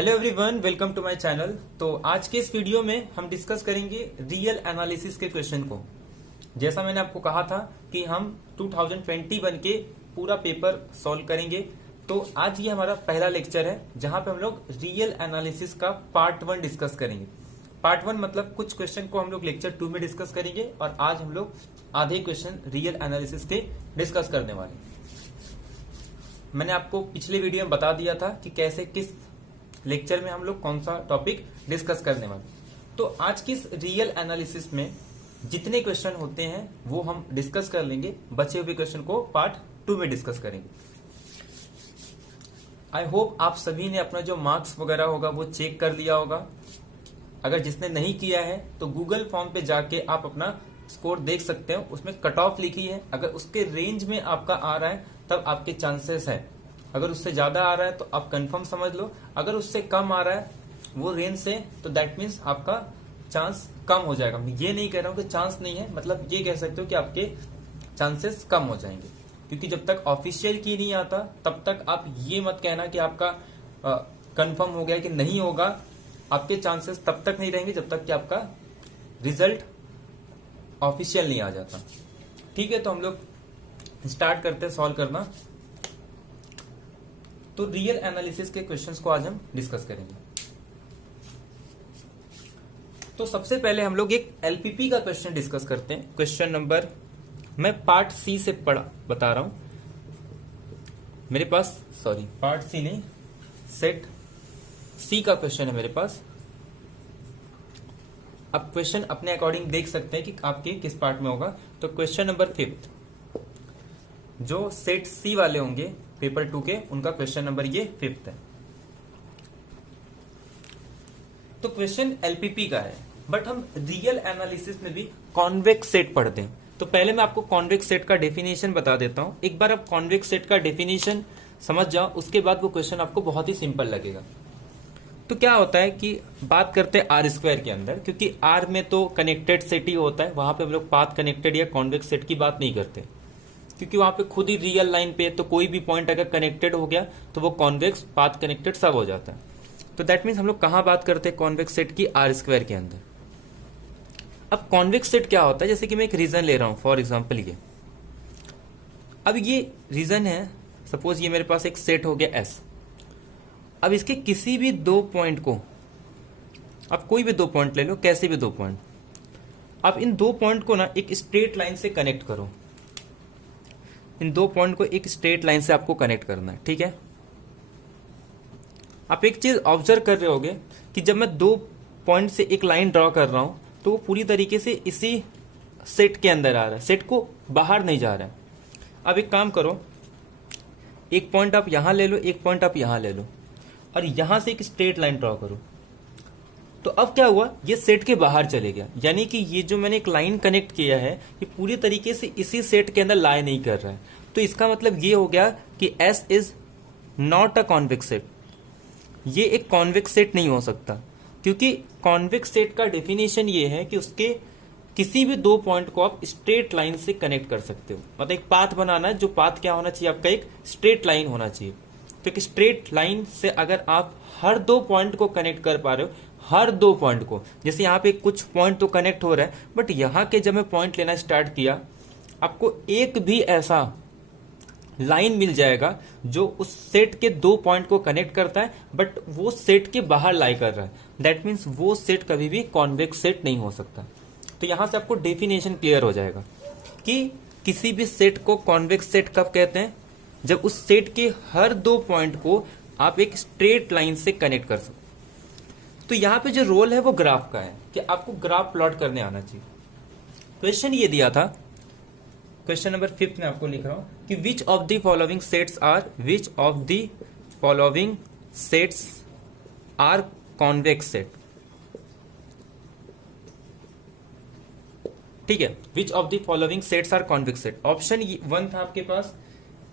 Hello everyone, welcome to my channel. तो आज के इस वीडियो में हम डिस्कस करेंगे रियल एनालिसिस के क्वेश्चन को। जैसा मैंने आपको कहा था कि हम 2021 के पूरा पेपर सॉल्व करेंगे। तो आज ये हमारा पहला लेक्चर है जहां पे हम लोग रियल एनालिसिस का पार्ट 1 डिस्कस करेंगे। पार्ट 1 मतलब कुछ क्वेश्चन को हम लोग लेक्चर 2 में डिस्कस करेंगे और आज हम लोग आधे क्वेश्चन रियल एनालिसिस के डिस्कस करने वाले। मैंने आपको पिछले वीडियो में बता दिया था कि कैसे किस लेक्चर में हम लोग कौन सा टॉपिक डिस्कस करने वाले। तो आज की इस रियल एनालिसिस में जितने क्वेश्चन होते हैं वो हम डिस्कस कर लेंगे। बचे हुए क्वेश्चन को पार्ट 2 में डिस्कस करेंगे। आई होप आप सभी ने अपना जो मार्क्स वगैरह होगा वो चेक कर लिया होगा। अगर जिसने नहीं किया है तो गूगल फॉर्म पे जाके आप अपना स्कोर देख सकते हो। उसमें कट ऑफ लिखी है, अगर उसके रेंज में आपका आ रहा है तब आपके चांसेस है। अगर उससे ज्यादा आ रहा है तो आप कंफर्म समझ लो, अगर उससे कम आ रहा है वो रेंज से तो दैट मीन्स आपका चांस कम हो जाएगा। मैं ये नहीं कह रहा हूं कि चांस नहीं है, मतलब ये कह सकते हो कि आपके चांसेस कम हो जाएंगे। क्योंकि जब तक ऑफिशियल की नहीं आता तब तक आप ये मत कहना कि आपका कंफर्म हो गया कि नहीं होगा। आपके चांसेस तब तक नहीं रहेंगे जब तक कि आपका रिजल्ट ऑफिशियल नहीं आ जाता। ठीक है, तो हम लोग स्टार्ट करते हैं सॉल्व करना। तो रियल एनालिसिस के क्वेश्चंस को आज हम डिस्कस करेंगे। तो सबसे पहले हम लोग एक एलपीपी का क्वेश्चन डिस्कस करते हैं। क्वेश्चन नंबर, मैं पार्ट सी से बता रहा हूं। मेरे पास पार्ट सी नहीं, सेट सी का क्वेश्चन है मेरे पास। आप क्वेश्चन अपने अकॉर्डिंग देख सकते हैं कि आपके किस पार्ट में होगा। तो क्वेश्चन नंबर 5 जो सेट सी वाले होंगे पेपर 2 के, उनका क्वेश्चन नंबर ये 5 है। तो क्वेश्चन एलपीपी का है, बट हम रियल एनालिसिस में भी कॉन्वेक्स सेट पढ़ते हैं। तो पहले मैं आपको कॉन्वेक्स सेट का डेफिनेशन बता देता हूं। एक बार आप कॉन्वेक्स सेट का डेफिनेशन समझ जाओ, उसके बाद वो क्वेश्चन आपको बहुत ही सिंपल लगेगा। तो क्या होता है कि बात करते हैं आर स्क्वायर के अंदर, क्योंकि आर में तो कनेक्टेड सेट ही होता है, वहां पे हम लोग पाथ कनेक्टेड या कॉन्वेक्स सेट की बात नहीं करते, क्योंकि वहां पे खुद ही रियल लाइन पे तो कोई भी पॉइंट अगर कनेक्टेड हो गया तो वो कॉन्वेक्स पाथ कनेक्टेड सब हो जाता है। तो दैट मीन्स हम लोग कहां बात करते हैं कॉन्वेक्स सेट की, आर स्क्वायर के अंदर। अब कॉन्वेक्स सेट क्या होता है, जैसे कि मैं एक रीजन ले रहा हूं, फॉर एग्जाम्पल ये, अब ये रीजन है, सपोज ये मेरे पास एक सेट हो गया एस। अब इसके किसी भी दो पॉइंट को, अब कोई भी दो पॉइंट ले लो, कैसे भी दो पॉइंट, अब इन दो पॉइंट को ना एक स्ट्रेट लाइन से कनेक्ट करो। इन दो पॉइंट को एक स्ट्रेट लाइन से आपको कनेक्ट करना है, ठीक है। आप एक चीज ऑब्जर्व कर रहे होगे कि जब मैं दो पॉइंट से एक लाइन ड्रॉ कर रहा हूं तो वो पूरी तरीके से इसी सेट के अंदर आ रहा है, सेट को बाहर नहीं जा रहा है। अब एक काम करो, एक पॉइंट आप यहां ले लो, एक पॉइंट आप यहां ले लो और यहां से एक स्ट्रेट लाइन ड्रॉ करो। तो अब क्या हुआ, ये सेट के बाहर चले गया, यानी कि ये जो मैंने एक लाइन कनेक्ट किया है ये पूरी तरीके से इसी सेट के अंदर लाई नहीं कर रहा है। तो इसका मतलब ये हो गया कि S is not a convex set. ये एक कॉन्वेक्स सेट नहीं हो सकता, क्योंकि कॉन्वेक्स सेट का डेफिनेशन ये है कि उसके किसी भी दो पॉइंट को आप स्ट्रेट लाइन से कनेक्ट कर सकते हो। मतलब एक पाथ बनाना है, जो पाथ क्या होना चाहिए आपका, एक स्ट्रेट लाइन होना चाहिए। तो एक स्ट्रेट लाइन से अगर आप हर दो पॉइंट को कनेक्ट कर पा रहे हो, हर दो पॉइंट को, जैसे यहाँ पे कुछ पॉइंट तो कनेक्ट हो रहा है, बट यहाँ के जब मैं पॉइंट लेना स्टार्ट किया, आपको एक भी ऐसा लाइन मिल जाएगा जो उस सेट के दो पॉइंट को कनेक्ट करता है बट वो सेट के बाहर लाई कर रहा है। दैट मीन्स वो सेट कभी भी कॉन्वेक्स सेट नहीं हो सकता। तो यहां से आपको डेफिनेशन क्लियर हो जाएगा कि किसी भी सेट को कॉन्वेक्स सेट कब कहते हैं, जब उस सेट के हर दो पॉइंट को आप एक स्ट्रेट लाइन से कनेक्ट कर सकते। तो यहां पे जो रोल है वो ग्राफ का है कि आपको ग्राफ प्लॉट करने आना चाहिए। क्वेश्चन ये दिया था, क्वेश्चन नंबर 5 में आपको लिख रहा हूं कि which of the following sets are convex set. ठीक है, which of the following sets are convex set. Option 1 था आपके पास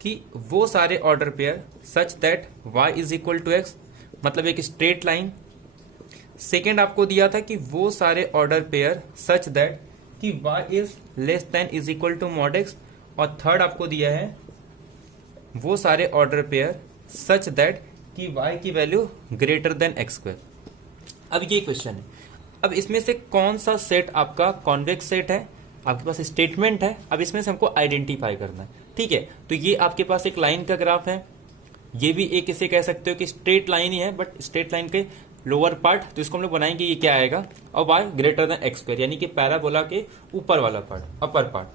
कि वो सारे order pair such that y is equal to x, मतलब एक स्ट्रेट लाइन। सेकेंड आपको दिया था कि वो सारे ऑर्डर पेयर सच दैट कि y is less than is equal to mod x। और थर्ड आपको दिया है वो सारे ऑर्डर पेयर सच दैट कि y की value greater than X square. अब ये क्वेश्चन है, अब इसमें से कौन सा सेट आपका कॉन्वेक्स सेट है, आपके पास स्टेटमेंट है, अब इसमें से हमको आइडेंटिफाई करना है। ठीक है, तो ये आपके पास एक लाइन का ग्राफ है, ये भी एक इसे कह सकते हो कि स्ट्रेट लाइन ही है, बट स्ट्रेट लाइन के लोअर पार्ट, तो इसको हम लोग बनाएंगे ये क्या आएगा, और y greater than X square, यानी कि पैराबोला के ऊपर वाला पार्ट, अपर पार्ट।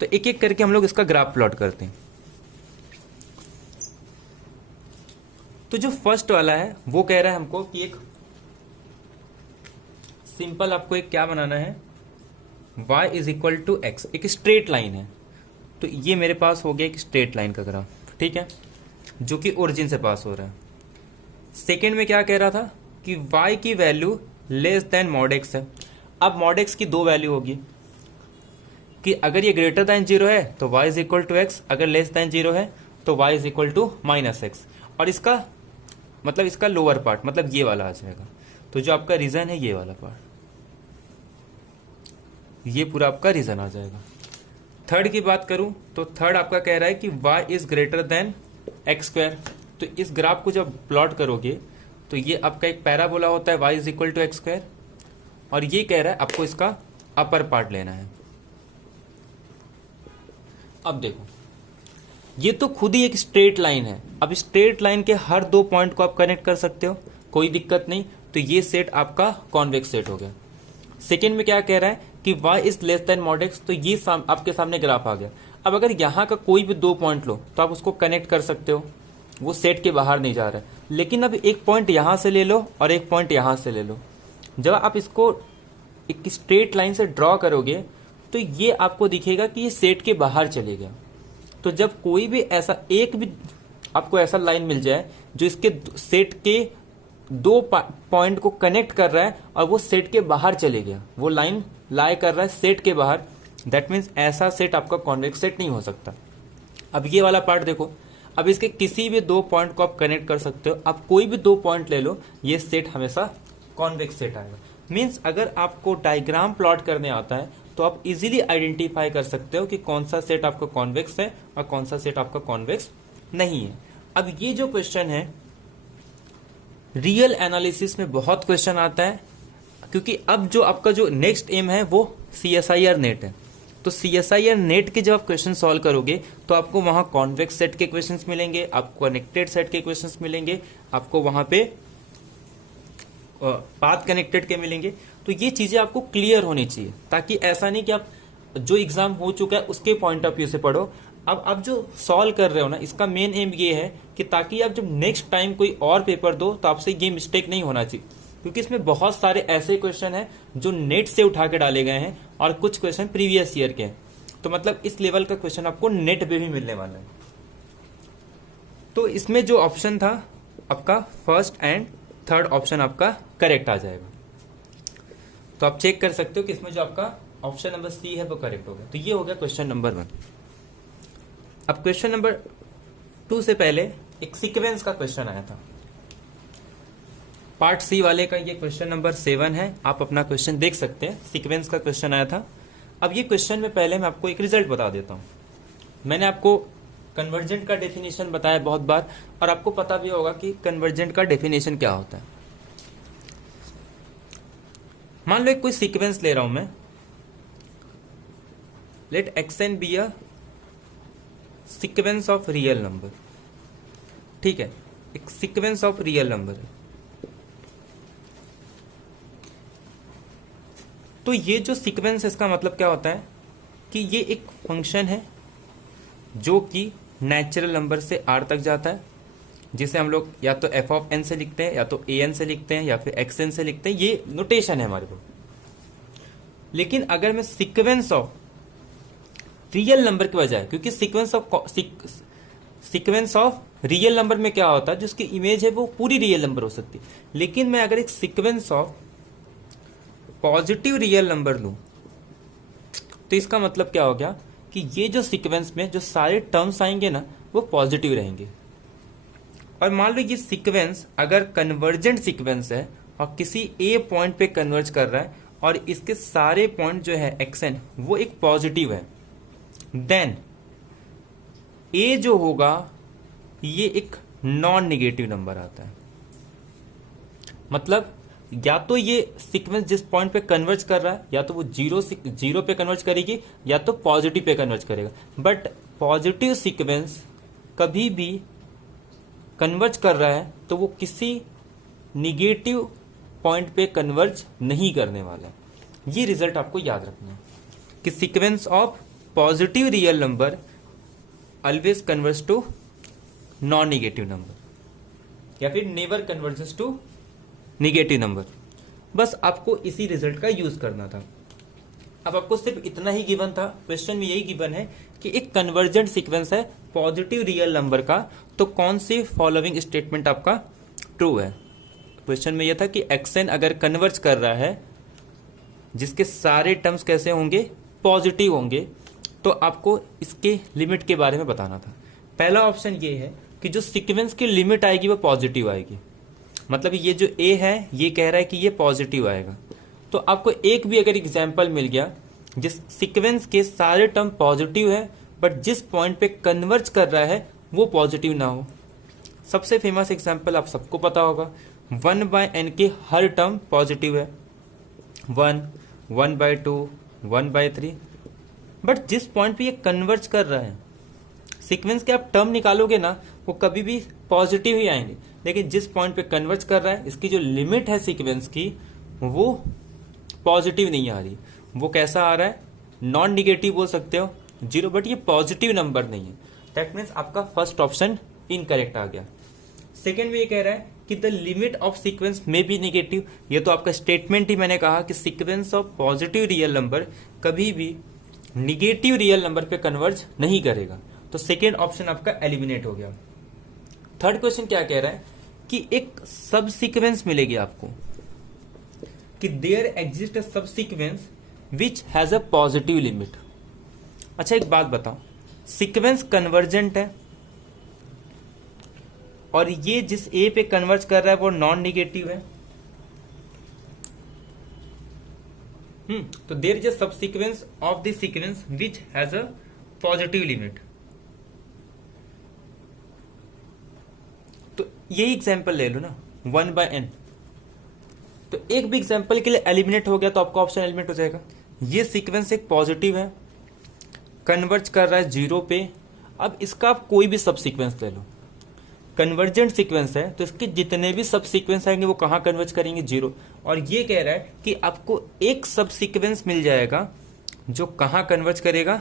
तो एक एक करके हम लोग इसका ग्राफ प्लॉट करते हैं। तो जो फर्स्ट वाला है वो कह रहा है हमको कि एक सिंपल आपको एक क्या बनाना है, y is equal to X, एक स्ट्रेट लाइन है। तो ये मेरे पास हो गया एक स्ट्रेट लाइन का ग्राफ, ठीक है, जो कि ओरिजिन से पास हो रहा है। सेकेंड में क्या कह रहा था कि y की value less than mod x है। अब मॉड एक्स की दो वैल्यू होगी कि अगर ये ग्रेटर देन जीरो है तो y is equal to X, अगर लेस देन जीरो है तो y is equal to minus X. और इसका मतलब इसका लोअर पार्ट मतलब ये वाला आ जाएगा। तो जो आपका रीजन है ये वाला पार्ट, ये पूरा आपका रीजन आ जाएगा। थर्ड की बात करूं तो थर्ड आपका कह रहा है कि y is greater than X square. तो इस ग्राफ को जब प्लॉट करोगे तो ये आपका एक पैराबोला होता है y is equal to X square, और ये कह रहा है आपको इसका अपर पार्ट लेना है। अब देखो ये तो खुद ही एक स्ट्रेट लाइन है। अब स्ट्रेट लाइन के हर दो पॉइंट को आप कनेक्ट कर सकते हो, कोई दिक्कत नहीं। तो ये सेट आपका कॉन्वेक्स सेट हो गया। सेकेंड में क्या कह रहा है कि y is less then mod x, तो ये आपके सामने ग्राफ आ गया। अब अगर यहाँ का कोई भी दो पॉइंट लो तो आप उसको कनेक्ट कर सकते हो, वो सेट के बाहर नहीं जा रहा है। लेकिन अब एक पॉइंट यहाँ से ले लो और एक पॉइंट यहाँ से ले लो, जब आप इसको एक स्ट्रेट लाइन से ड्रॉ करोगे तो ये आपको दिखेगा कि ये सेट के बाहर चले गया। तो जब कोई भी ऐसा एक भी आपको ऐसा लाइन मिल जाए जो इसके सेट के दो पॉइंट को कनेक्ट कर रहा है और वो सेट के बाहर चले गया, वो लाइन लाई कर रहा है सेट के बाहर, दैट मीन्स ऐसा सेट आपका कॉन्वेक्स सेट नहीं हो सकता। अब ये वाला पार्ट देखो, अब इसके किसी भी दो पॉइंट को आप कनेक्ट कर सकते हो। आप कोई भी दो पॉइंट ले लो, ये सेट हमेशा कॉन्वेक्स सेट आएगा। मीन्स अगर आपको डायग्राम प्लॉट करने आता है तो आप इजीली आइडेंटिफाई कर सकते हो कि कौन सा सेट आपका कॉन्वेक्स है और कौन सा सेट आपका कॉन्वेक्स नहीं है। अब ये जो क्वेश्चन है रियल एनालिसिस में बहुत क्वेश्चन आता है, क्योंकि अब जो आपका जो नेक्स्ट एम है वो CSIR नेट है। तो CSIR नेट के जब आप क्वेश्चन सॉल्व करोगे तो आपको वहां कॉन्वेक्स सेट के क्वेश्चंस मिलेंगे, आपको कनेक्टेड सेट के क्वेश्चंस मिलेंगे, आपको वहां पे पाथ कनेक्टेड के मिलेंगे। तो ये चीजें आपको क्लियर होनी चाहिए, ताकि ऐसा नहीं कि आप जो एग्जाम हो चुका है उसके पॉइंट ऑफ व्यू से पढ़ो। अब आप जो सॉल्व कर रहे हो ना, इसका मेन एम ये है कि ताकि आप जब नेक्स्ट टाइम कोई और पेपर दो तो आपसे ये मिस्टेक नहीं होना चाहिए, क्योंकि इसमें बहुत सारे ऐसे क्वेश्चन हैं जो नेट से उठा के डाले गए हैं और कुछ क्वेश्चन प्रीवियस ईयर के हैं। तो मतलब इस लेवल का क्वेश्चन आपको नेट पे भी मिलने वाला है। तो इसमें जो ऑप्शन था आपका फर्स्ट एंड थर्ड ऑप्शन आपका करेक्ट आ जाएगा। तो आप चेक कर सकते हो कि इसमें जो आपका ऑप्शन नंबर सी है वो करेक्ट हो गया। तो ये हो गया क्वेश्चन नंबर 1। अब क्वेश्चन नंबर 2 से पहले एक सीक्वेंस का क्वेश्चन आया था, पार्ट सी वाले का। ये क्वेश्चन नंबर 7 है, आप अपना क्वेश्चन देख सकते हैं। सीक्वेंस का क्वेश्चन आया था। अब ये क्वेश्चन में पहले मैं आपको एक रिजल्ट बता देता हूं। मैंने आपको कन्वर्जेंट का डेफिनेशन बताया बहुत बार, और आपको पता भी होगा कि कन्वर्जेंट का डेफिनेशन क्या होता है। मान लो एक कोई सीक्वेंस ले रहा हूं मैं, let xn be a sequence of real number. ठीक है, एक सीक्वेंस ऑफ रियल नंबर है। तो ये जो सीक्वेंस है इसका मतलब क्या होता है कि ये एक फंक्शन है जो कि नेचुरल नंबर से r तक जाता है, जिसे हम लोग या तो f ऑफ n से लिखते हैं, या तो an से लिखते हैं, या फिर xn से लिखते हैं। ये नोटेशन है हमारे को। लेकिन अगर मैं सीक्वेंस ऑफ रियल नंबर के बजाय, क्योंकि सीक्वेंस ऑफ रियल नंबर में क्या होता है, जिसकी इमेज है वो पूरी रियल नंबर हो सकती है। लेकिन मैं अगर एक sequence of positive real number लूं तो इसका मतलब क्या हो गया कि ये जो सीक्वेंस में जो सारे टर्म्स आएंगे ना वो पॉजिटिव रहेंगे। और मान लो ये सीक्वेंस अगर कन्वर्जेंट सीक्वेंस है और किसी ए पॉइंट पे कन्वर्ज कर रहा है और इसके सारे पॉइंट जो है xn वो एक पॉजिटिव है, देन ए जो होगा ये एक नॉन निगेटिव नंबर आता है। मतलब या तो ये सीक्वेंस जिस पॉइंट पे कन्वर्ज कर रहा है या तो वो जीरो पे कन्वर्ज करेगी या तो पॉजिटिव पे कन्वर्ज करेगा, बट पॉजिटिव सीक्वेंस कभी भी कन्वर्ज कर रहा है तो वो किसी निगेटिव पॉइंट पे कन्वर्ज नहीं करने वाला है। ये रिजल्ट आपको याद रखना है कि sequence of positive real number always converge to non negative number या फिर never converges to negative number. बस आपको इसी रिजल्ट का यूज करना था। अब आपको सिर्फ इतना ही गिवन था, क्वेश्चन में यही गिवन है कि एक कन्वर्जेंट सीक्वेंस है पॉजिटिव रियल नंबर का, तो कौन सी फॉलोइंग स्टेटमेंट आपका ट्रू है। क्वेश्चन में यह था कि एक्सएन अगर कन्वर्ज कर रहा है जिसके सारे टर्म्स कैसे होंगे, पॉजिटिव होंगे, तो आपको इसके लिमिट के बारे में बताना था। पहला ऑप्शन ये है कि जो सीक्वेंस की लिमिट आएगी वो पॉजिटिव आएगी, मतलब ये जो ए है ये कह रहा है कि ये पॉजिटिव आएगा। तो आपको एक भी अगर एग्जाम्पल मिल गया जिस सीक्वेंस के सारे टर्म पॉजिटिव है बट जिस पॉइंट पे कन्वर्ज कर रहा है वो पॉजिटिव ना हो। सबसे फेमस एग्जाम्पल आप सबको पता होगा, 1/n के हर टर्म पॉजिटिव है, 1, 1/2, 1/3, बट जिस पॉइंट पे ये कन्वर्ज कर रहा है सीक्वेंस के आप टर्म निकालोगे ना वो कभी भी पॉजिटिव ही आएंगे, लेकिन जिस पॉइंट पे कन्वर्ज कर रहा है इसकी जो लिमिट है सीक्वेंस की वो पॉजिटिव नहीं आ रही। वो कैसा आ रहा है, नॉन निगेटिव बोल सकते हो, 0, बट ये पॉजिटिव नंबर नहीं है। दैट मीन्स आपका फर्स्ट ऑप्शन इनकरेक्ट आ गया। सेकेंड में ये कह रहा है कि द लिमिट ऑफ सीक्वेंस में बी निगेटिव। ये तो आपका स्टेटमेंट ही मैंने कहा कि sequence of positive real number कभी भी निगेटिव रियल नंबर पे कन्वर्ज नहीं करेगा, तो सेकेंड ऑप्शन आपका एलिमिनेट हो गया। थर्ड क्वेश्चन क्या कह रहा है कि एक सब सीक्वेंस मिलेगी आपको कि देयर एग्जिस्ट अ सब sequence which has a positive limit. अच्छा एक बात बताओ, सीक्वेंस कन्वर्जेंट है और ये जिस ए पे कन्वर्ज कर रहा है वो नॉन निगेटिव है, तो देयर इज अ सब sequence of the sequence which has a positive limit. तो यही एग्जाम्पल ले लो ना, 1/n, तो एक भी एग्जाम्पल के लिए एलिमिनेट हो गया तो आपका ऑप्शन एलिमिनेट हो जाएगा। ये सीक्वेंस एक पॉजिटिव है, कन्वर्ज कर रहा है 0 पे। अब इसका आप कोई भी सब सीक्वेंस ले लो, कन्वर्जेंट सीक्वेंस है तो इसके जितने भी सब सीक्वेंस आएंगे वो कहाँ कन्वर्ज करेंगे, 0। और ये कह रहा है कि आपको एक सब सीक्वेंस मिल जाएगा जो कहाँ कन्वर्ज करेगा,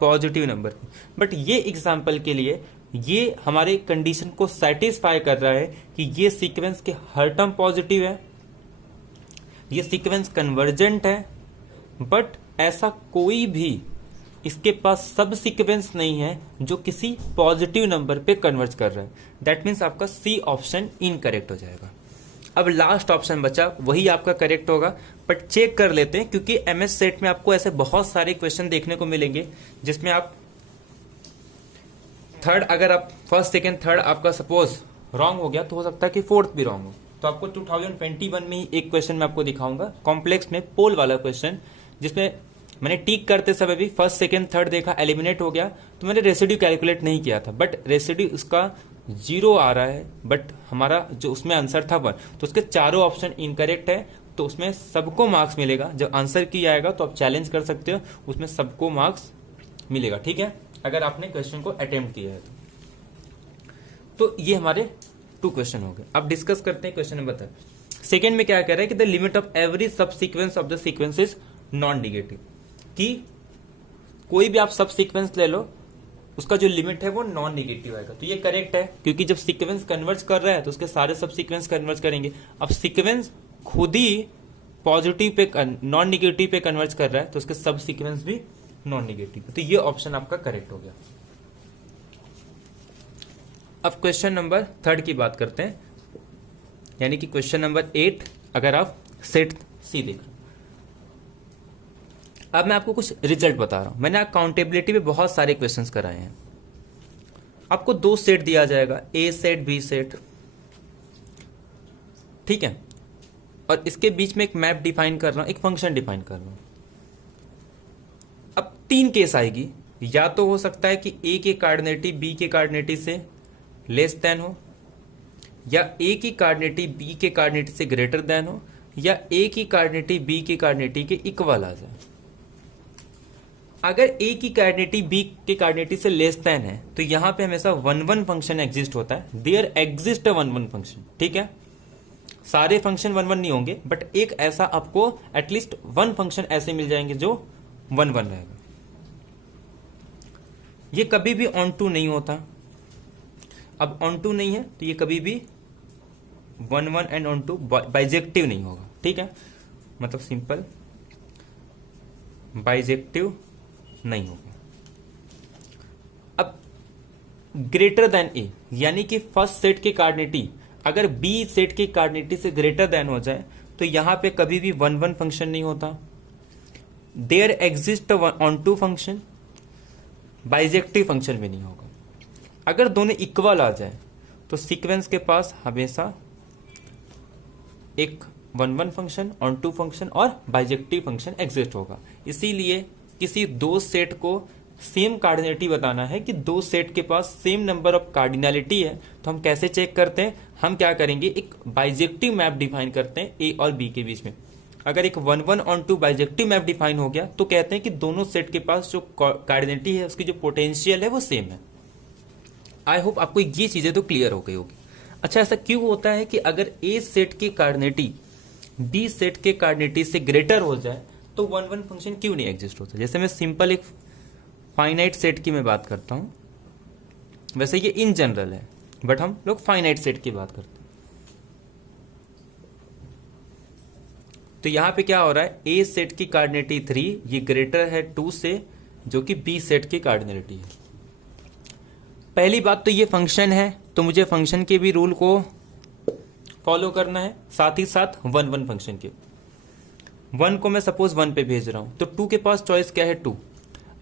पॉजिटिव नंबर पे। बट ये एग्जाम्पल के लिए ये हमारे कंडीशन को सेटिस्फाई कर रहा है कि ये सीक्वेंस के हर टर्म पॉजिटिव है, ये सीक्वेंस कन्वर्जेंट है, बट ऐसा कोई भी इसके पास सब सीक्वेंस नहीं है जो किसी पॉजिटिव नंबर पे कन्वर्ज कर रहा है। दैट मीन्स आपका सी ऑप्शन इनकरेक्ट हो जाएगा। अब लास्ट ऑप्शन बचा, वही आपका करेक्ट होगा, बट चेक कर लेते हैं क्योंकि एमएस सेट में आपको ऐसे बहुत सारे क्वेश्चन देखने को मिलेंगे जिसमें आप थर्ड, अगर आप फर्स्ट सेकेंड थर्ड आपका सपोज रॉन्ग हो गया तो हो सकता है कि फोर्थ भी रॉन्ग हो। तो आपको 2021 में ही एक क्वेश्चन मैं आपको दिखाऊंगा कॉम्प्लेक्स में, पोल वाला क्वेश्चन, जिसमें मैंने टिक करते समय भी फर्स्ट सेकेंड थर्ड देखा, एलिमिनेट हो गया, तो मैंने रेसिड्यू कैलकुलेट नहीं किया था, बट रेसिड्यू उसका 0 आ रहा है, बट हमारा जो उसमें आंसर था 1, तो उसके चारों ऑप्शन इनकरेक्ट है, तो उसमें सबको मार्क्स मिलेगा। जब आंसर की आएगा तो आप चैलेंज कर सकते हो, उसमें सबको मार्क्स मिलेगा, ठीक है, अगर आपने क्वेश्चन को अटेम्प्ट किया है तो ये हमारे 2 क्वेश्चन हो गए। अब डिस्कस करते हैं क्वेश्चन नंबर 3। सेकेंड में क्या कह रहा है कि द लिमिट ऑफ एवरी सब sequence of the sequence is non negative, कि कोई भी आप सब सीक्वेंस ले लो उसका जो लिमिट है वो नॉन निगेटिव आएगा। तो ये करेक्ट है क्योंकि जब सीक्वेंस कन्वर्ज कर रहा है तो उसके सारे सब सीक्वेंस कन्वर्ज करेंगे। अब सीक्वेंस खुद ही पॉजिटिव पे नॉन निगेटिव पे कन्वर्ज कर रहा है तो उसके सब सीक्वेंस भी नॉन निगेटिव, तो ये ऑप्शन आपका करेक्ट हो गया। अब क्वेश्चन नंबर 3 की बात करते हैं, यानी कि क्वेश्चन नंबर 8 अगर आप सेट सी देख रहे हो। अब मैं आपको कुछ रिजल्ट बता रहा हूं। मैंने अकाउंटेबिलिटी में बहुत सारे क्वेश्चंस कराए हैं। आपको 2 सेट दिया जाएगा, ए सेट बी सेट, ठीक है, और इसके बीच में एक मैप डिफाइन कर रहा हूं, एक फंक्शन डिफाइन कर रहा हूं। अब 3 केस आएगी, या तो हो सकता है कि ए के कार्डिनेटिव बी के कार्डिनेटिव से लेस देन हो, या ए की कार्डिनेटी बी के कार्डिनेटी से ग्रेटर देन हो, या ए की कार्डिनेटी बी की कार्डिनेटी के इक्वल आ जाए। अगर ए की कार्डिनेटी बी के कार्डिनेटी से लेस देन है तो यहां पे हमेशा 1-1 फंक्शन एग्जिस्ट होता है, देयर एग्जिस्ट 1-1 फंक्शन, ठीक है। सारे फंक्शन 1-1 नहीं होंगे, बट एक ऐसा आपको एटलीस्ट 1 फंक्शन ऐसे मिल जाएंगे जो 1-1 रहेगा। ये कभी भी ऑन टू नहीं होता। अब ऑन टू नहीं है तो ये कभी भी 1-1 एंड ऑन टू बाइजेक्टिव नहीं होगा, ठीक है। मतलब सिंपल बाइजेक्टिव नहीं होगा। अब ग्रेटर देन ए, यानी कि फर्स्ट सेट की कार्डिनेटी अगर बी सेट की कार्डिनेटी से ग्रेटर देन हो जाए तो यहां पे कभी भी 1-1 फंक्शन नहीं होता, there exist onto function, bijective function भी नहीं होगा। अगर दोनों इक्वल आ जाए तो सीक्वेंस के पास हमेशा एक 1-1 फंक्शन, ऑन टू फंक्शन और बाइजेक्टिव फंक्शन एग्जिस्ट होगा। इसीलिए किसी दो सेट को सेम कार्डिनलिटी बताना है कि दो सेट के पास सेम नंबर ऑफ कार्डिनलिटी है, तो हम कैसे चेक करते हैं, हम क्या करेंगे, एक बाइजेक्टिव मैप डिफाइन करते हैं ए और बी के बीच में। अगर एक 1-1 onto bijective map define हो गया तो कहते हैं कि दोनों सेट के पास जो कार्डिनलिटी है उसकी जो पोटेंशियल है वो सेम है। आई होप आपको ये चीजें तो क्लियर हो गई होगी। अच्छा, ऐसा क्यों होता है कि अगर ए सेट की कार्डिनलिटी बी सेट के कार्डिनलिटी से ग्रेटर हो जाए तो 1-1 फंक्शन क्यों नहीं एग्जिस्ट होता। जैसे मैं सिंपल एक फाइनाइट सेट की मैं बात करता हूं, वैसे ये इन जनरल है बट हम लोग फाइनाइट सेट की बात करते हैं। तो यहां पे क्या हो रहा है, ए सेट की कार्डिनलिटी 3 ये ग्रेटर है 2 से, जो कि बी सेट की कार्डिनलिटी है। पहली बात तो ये फंक्शन है तो मुझे फंक्शन के भी रूल को फॉलो करना है, साथ ही साथ 1-1 फंक्शन के। 1 को मैं सपोज 1 पे भेज रहा हूं तो 2 के पास चॉइस क्या है 2।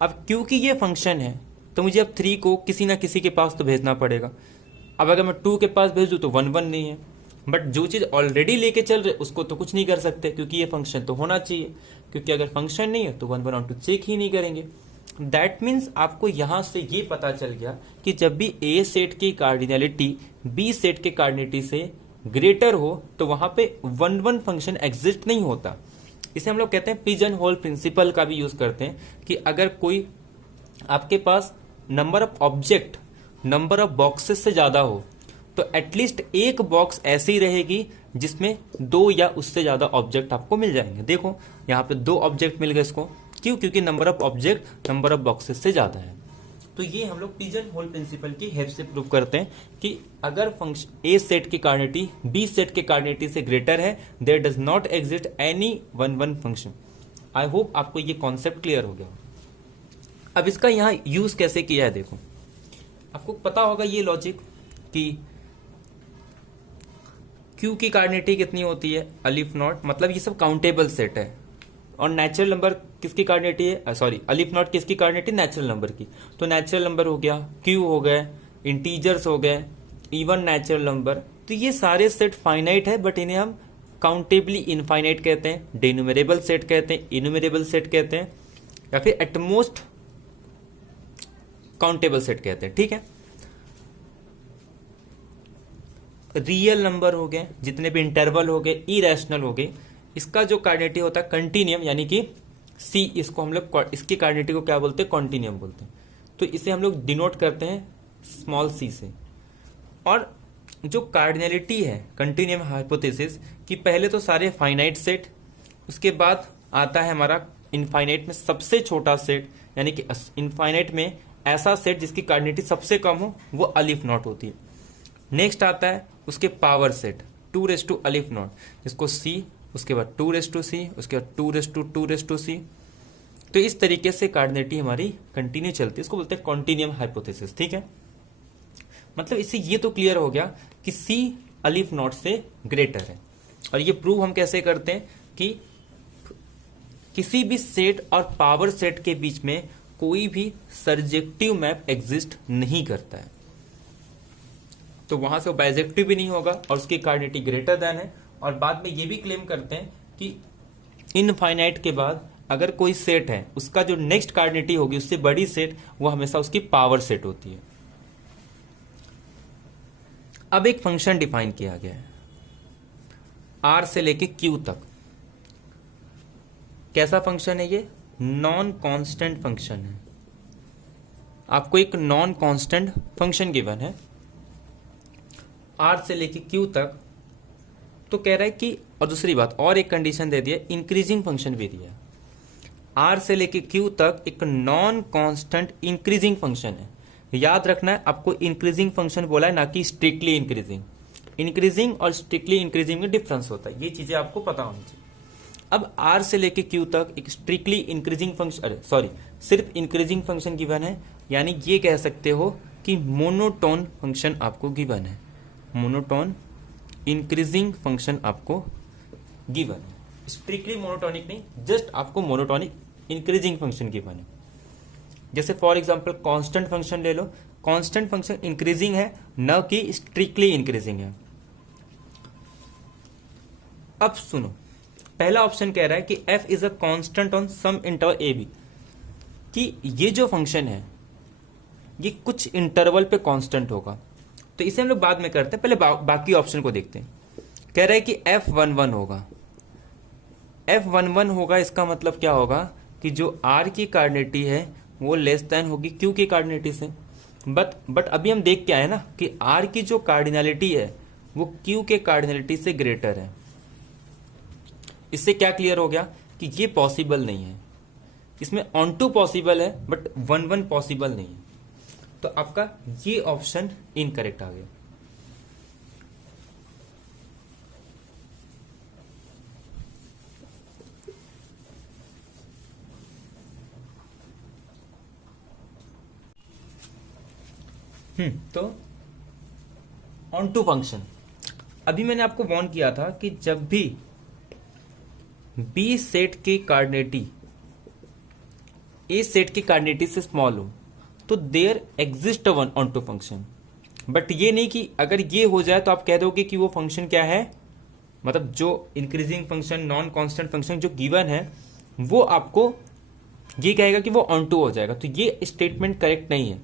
अब क्योंकि ये फंक्शन है तो मुझे अब 3 को किसी ना किसी के पास तो भेजना पड़ेगा। अब अगर मैं 2 के पास भेज दूं तो 1-1 नहीं है, बट जो चीज ऑलरेडी लेके चल रहे उसको तो कुछ नहीं कर सकते क्योंकि ये फंक्शन तो होना चाहिए, क्योंकि अगर फंक्शन नहीं है तो 1-1 ऑन टू चेक ही नहीं करेंगे। दैट मीन्स आपको यहां से ये पता चल गया कि जब भी ए सेट की कार्डिनलिटी बी सेट के कार्डिनलिटी से ग्रेटर हो तो वहां पे 1-1 फंक्शन एग्जिस्ट नहीं होता। इसे हम लोग कहते हैं पिजन होल प्रिंसिपल का भी यूज करते हैं कि अगर कोई आपके पास number of object number of boxes से ज्यादा हो तो एटलीस्ट एक बॉक्स ऐसी रहेगी जिसमें 2 या उससे ज्यादा ऑब्जेक्ट आपको मिल जाएंगे। देखो यहाँ पे 2 ऑब्जेक्ट मिल गए इसको, क्यों, क्योंकि number of object number of boxes से ज्यादा है। तो ये हम लोग पिजन होल प्रिंसिपल की हेल्प से प्रूव करते हैं कि अगर फंक्शन ए सेट की कार्डिनलिटी बी सेट के कार्डिनलिटी से ग्रेटर है, there does not exist any 1-1 function. I hope आपको ये कॉन्सेप्ट क्लियर हो गया। अब इसका यहां यूज कैसे किया है, देखो आपको पता होगा ये लॉजिक कि क्यू की कार्डिनलिटी कितनी होती है, अलिफ नॉट, मतलब ये सब काउंटेबल सेट है। और नेचुरल नंबर किसकी कार्डिनलिटी है, सॉरी अलिफ नॉट किसकी कार्डिनलिटी, नेचुरल नंबर की। तो नेचुरल नंबर हो गया, क्यू हो गए, इंटीजर्स हो गए, इवन नेचुरल नंबर। तो ये सारे सेट फाइनाइट है बट इन्हें हम काउंटेबली इनफाइनाइट कहते हैं, डिन्यूमरेबल सेट कहते हैं, इन्यूमरेबल सेट कहते हैं, या फिर एटमोस्ट काउंटेबल सेट कहते हैं, ठीक है। रियल नंबर हो गए, जितने भी इंटरवल हो गए, इरेशनल हो गए, इसका जो कार्डिनलिटी होता है कंटिन्यूम, यानी कि सी, इसको हम लोग इसकी कार्डिनलिटी को क्या बोलते हैं, कॉन्टिन्यूम बोलते हैं। तो इसे हम लोग डिनोट करते हैं स्मॉल सी से। और जो कार्डिनलिटी है कंटिन्यूम हाइपोथेसिस कि पहले तो सारे फाइनाइट सेट, उसके बाद आता है हमारा इनफाइनाइट में सबसे छोटा सेट, यानी कि इनफाइनाइट में ऐसा सेट जिसकी कार्डिनलिटी सबसे कम हो, वो अलिफ नॉट होती है। नेक्स्ट आता है उसके पावर सेट 2 अलिफ नॉट, जिसको सी, उसके बाद 2 सी, उसके बाद 2 सी। तो इस तरीके से कार्डिनलिटी हमारी कंटिन्यू चलती है, इसको बोलते हैं कॉन्टिन्यूम हाइपोथेसिस, ठीक है। मतलब इससे ये तो क्लियर हो गया कि सी अलिफ नॉट से ग्रेटर है। और ये प्रूव हम कैसे करते हैं कि किसी भी सेट और पावर सेट के बीच में कोई भी सर्जेक्टिव मैप एग्जिस्ट नहीं करता है, तो वहां से बाइजेक्टिव भी नहीं होगा और उसकी कार्डिनलिटी ग्रेटर देन है। और बाद में ये भी क्लेम करते हैं कि इनफाइनाइट के बाद अगर कोई सेट है उसका जो नेक्स्ट कार्डिनलिटी होगी उससे बड़ी सेट, वो हमेशा उसकी पावर सेट होती है। अब एक फंक्शन डिफाइन किया गया है आर से लेके क्यू तक। कैसा फंक्शन है ये? नॉन कांस्टेंट फंक्शन है। आपको एक नॉन कांस्टेंट फंक्शन गिवन है आर से लेके क्यू तक। तो कह रहा है कि, और दूसरी बात और एक कंडीशन दे दिया, इंक्रीजिंग फंक्शन भी दिया। आर से लेके क्यू तक एक नॉन कांस्टेंट इंक्रीजिंग फंक्शन है। याद रखना है आपको, इंक्रीजिंग फंक्शन बोला है, ना कि स्ट्रिक्टली इंक्रीजिंग। इंक्रीजिंग और स्ट्रिक्टली इंक्रीजिंग में डिफरेंस होता है, ये चीजें आपको पता होनी चाहिए। अब आर से लेके क्यू तक एक स्ट्रिक्टली इंक्रीजिंग फंक्शन, अरे सॉरी, सिर्फ इंक्रीजिंग फंक्शन गिवन है, यानी ये कह सकते हो कि मोनोटोन फंक्शन आपको गिवन है। मोनोटोन इंक्रीजिंग फंक्शन आपको गिवन है। स्ट्रिक्टली मोनोटोनिक नहीं, जस्ट आपको मोनोटोनिक इंक्रीजिंग फंक्शन गिवन है। जैसे फॉर एग्जांपल कांस्टेंट फंक्शन ले लो, कांस्टेंट फंक्शन इंक्रीजिंग है, न कि स्ट्रिक्टली इंक्रीजिंग है। अब सुनो, पहला ऑप्शन कह रहा है कि f is a constant on some interval A B, कि ये जो फंक्शन है ये कुछ इंटरवल पे कांस्टेंट होगा। तो इसे हम लोग बाद में करते हैं, पहले बाकी ऑप्शन को देखते हैं। कह रहा है कि f11 होगा। f11 होगा, इसका मतलब क्या होगा कि जो r की कार्डिनेटी है वो लेस देन होगी q की कार्डिनेटी से। बट अभी हम देख के आए ना कि r की जो कार्डिनलिटी है वो q के कार्डिनलिटी से ग्रेटर है। इससे क्या क्लियर हो गया कि ये पॉसिबल नहीं है। इसमें ऑन टू पॉसिबल है बट 1-1 पॉसिबल नहीं है। तो आपका ये ऑप्शन इनकरेक्ट आ गया। तो ऑन टू फंक्शन, अभी मैंने आपको वार्न किया था कि जब भी बी सेट की कार्डिनेटी ए सेट की कार्डिनेटी से स्मॉल हो तो there exist one onto function. But ये नहीं कि अगर ये हो जाए तो आप कह दोगे कि वो फंक्शन क्या है, मतलब जो increasing function non constant function जो गिवन है वो आपको ये कहेगा कि वो ऑन टू हो जाएगा। तो ये स्टेटमेंट करेक्ट नहीं है।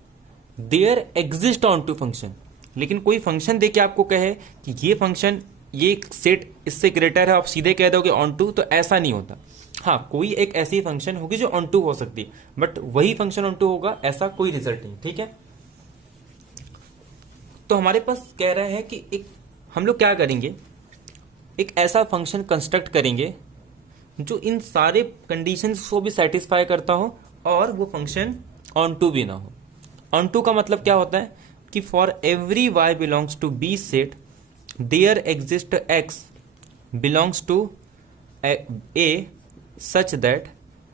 There exist onto function, लेकिन कोई फंक्शन देके आपको कहे कि ये फंक्शन ये सेट इससे ग्रेटर है, आप सीधे कह दोगे ऑन टू, तो ऐसा नहीं होता। हाँ, कोई एक ऐसी फंक्शन होगी जो ऑन टू हो सकती है, बट वही फंक्शन ऑन टू होगा ऐसा कोई रिजल्ट नहीं। ठीक है, तो हमारे पास कह रहा है कि एक हम लोग क्या करेंगे, एक ऐसा फंक्शन कंस्ट्रक्ट करेंगे जो इन सारे कंडीशंस को भी सेटिस्फाई करता हो और वो फंक्शन ऑन टू भी ना हो। ऑन टू का मतलब क्या होता है कि for every Y belongs to B set there exist X belongs to A such that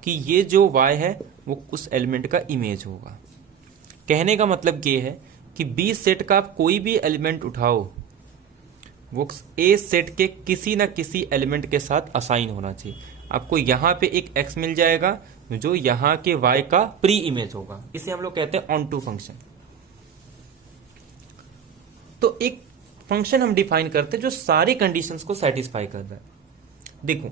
कि ये जो y है वो उस एलिमेंट का इमेज होगा। कहने का मतलब ये है कि बी सेट का आप कोई भी एलिमेंट उठाओ वो ए सेट के किसी ना किसी एलिमेंट के साथ असाइन होना चाहिए। आपको यहाँ पे एक x मिल जाएगा जो यहाँ के y का प्री इमेज होगा। इसे हम लोग कहते हैं ऑन टू फंक्शन। तो एक फंक्शन हम डिफाइन करते हैं जो सारी कंडीशंस को सेटिस्फाई कर रहा है। देखो,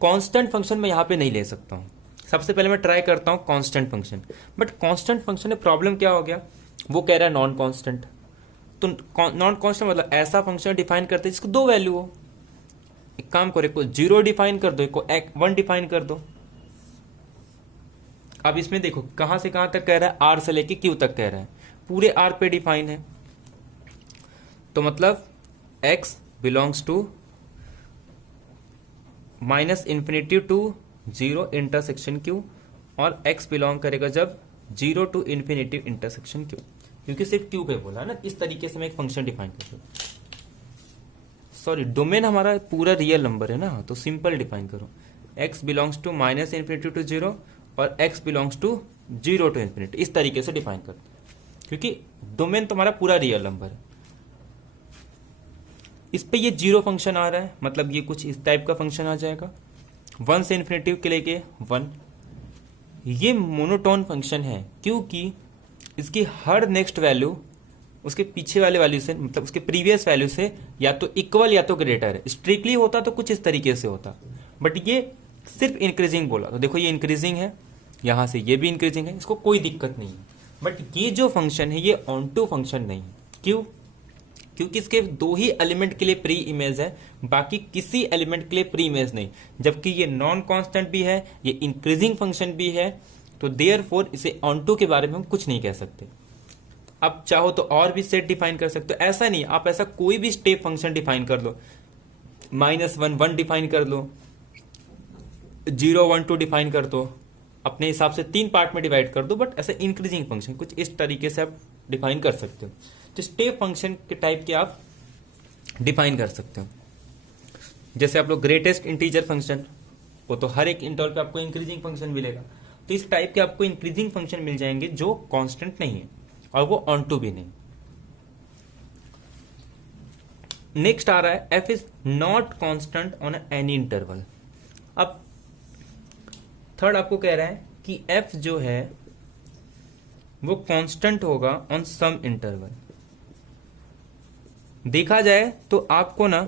कांस्टेंट फंक्शन मैं यहाँ पे नहीं ले सकता हूँ। सबसे पहले मैं ट्राई करता हूँ constant function, but constant function में प्रॉब्लम क्या हो गया, वो कह रहा है नॉन कांस्टेंट। तो नॉन कांस्टेंट मतलब ऐसा फंक्शन डिफाइन करते हैं जिसको दो वैल्यू हो। एक काम करो, को 0 डिफाइन कर दो, एक को 1 डिफाइन कर दो। अब इसमें देखो कहां से कहां तक कह रहा है, आर से लेके क्यू तक कह रहा है, पूरे आर पे डिफाइन है। तो मतलब x belongs to -∞ to 0 intersection q और x बिलोंग करेगा जब 0 टू ∞ इंटरसेक्शन q, क्योंकि सिर्फ q पे बोला है ना। इस तरीके से मैं एक फंक्शन डिफाइन कर दूँ। सॉरी, डोमेन हमारा पूरा रियल नंबर है ना, तो सिंपल डिफाइन करो, x बिलोंग्स टू -∞ टू 0 और x बिलोंग्स टू 0 टू ∞। इस तरीके से डिफाइन करते हैं क्योंकि डोमेन तुम्हारा पूरा रियल नंबर है। इस पे ये 0 फंक्शन आ रहा है, मतलब ये कुछ इस टाइप का फंक्शन आ जाएगा। 1 से इन्फिनिटी के लेके 1। ये मोनोटोन फंक्शन है क्योंकि इसकी हर नेक्स्ट वैल्यू उसके पीछे वाले वैल्यू से, मतलब उसके प्रीवियस वैल्यू से या तो इक्वल या तो ग्रेटर है। स्ट्रिक्टली होता तो कुछ इस तरीके से होता, बट ये सिर्फ इंक्रीजिंग बोला। तो देखो ये इंक्रीजिंग है, यहाँ से ये भी इंक्रीजिंग है, इसको कोई दिक्कत नहीं है। बट ये जो फंक्शन है ये ऑन टू फंक्शन नहीं है। क्यों? क्योंकि इसके दो ही एलिमेंट के लिए प्री इमेज है, बाकी किसी एलिमेंट के लिए प्री इमेज नहीं। जबकि ये नॉन कांस्टेंट भी है, ये इंक्रीजिंग फंक्शन भी है, तो देयरफॉर इसे ऑन टू के बारे में हम कुछ नहीं कह सकते। अब चाहो तो और भी सेट डिफाइन कर सकते हो, ऐसा नहीं, आप ऐसा कोई भी स्टेप फंक्शन डिफाइन कर लो, -1 डिफाइन कर लो, 0 1 2 डिफाइन कर दो, अपने हिसाब से 3 पार्ट में डिवाइड कर दो, बट ऐसा इंक्रीजिंग फंक्शन कुछ इस तरीके से आप डिफाइन कर सकते हो। तो स्टेप फंक्शन के टाइप के आप डिफाइन कर सकते हो। जैसे आप लोग ग्रेटेस्ट इंटीजर फंक्शन, वो तो हर एक इंटरवल पे आपको इंक्रीजिंग फंक्शन मिलेगा, तो इस टाइप के आपको इंक्रीजिंग फंक्शन मिल जाएंगे जो कांस्टेंट नहीं है और वो ऑन टू भी नहीं। नेक्स्ट आ रहा है f is not constant on any interval. अब थर्ड आपको कह रहा है कि f जो है वो कांस्टेंट होगा ऑन सम इंटरवल। देखा जाए तो आपको ना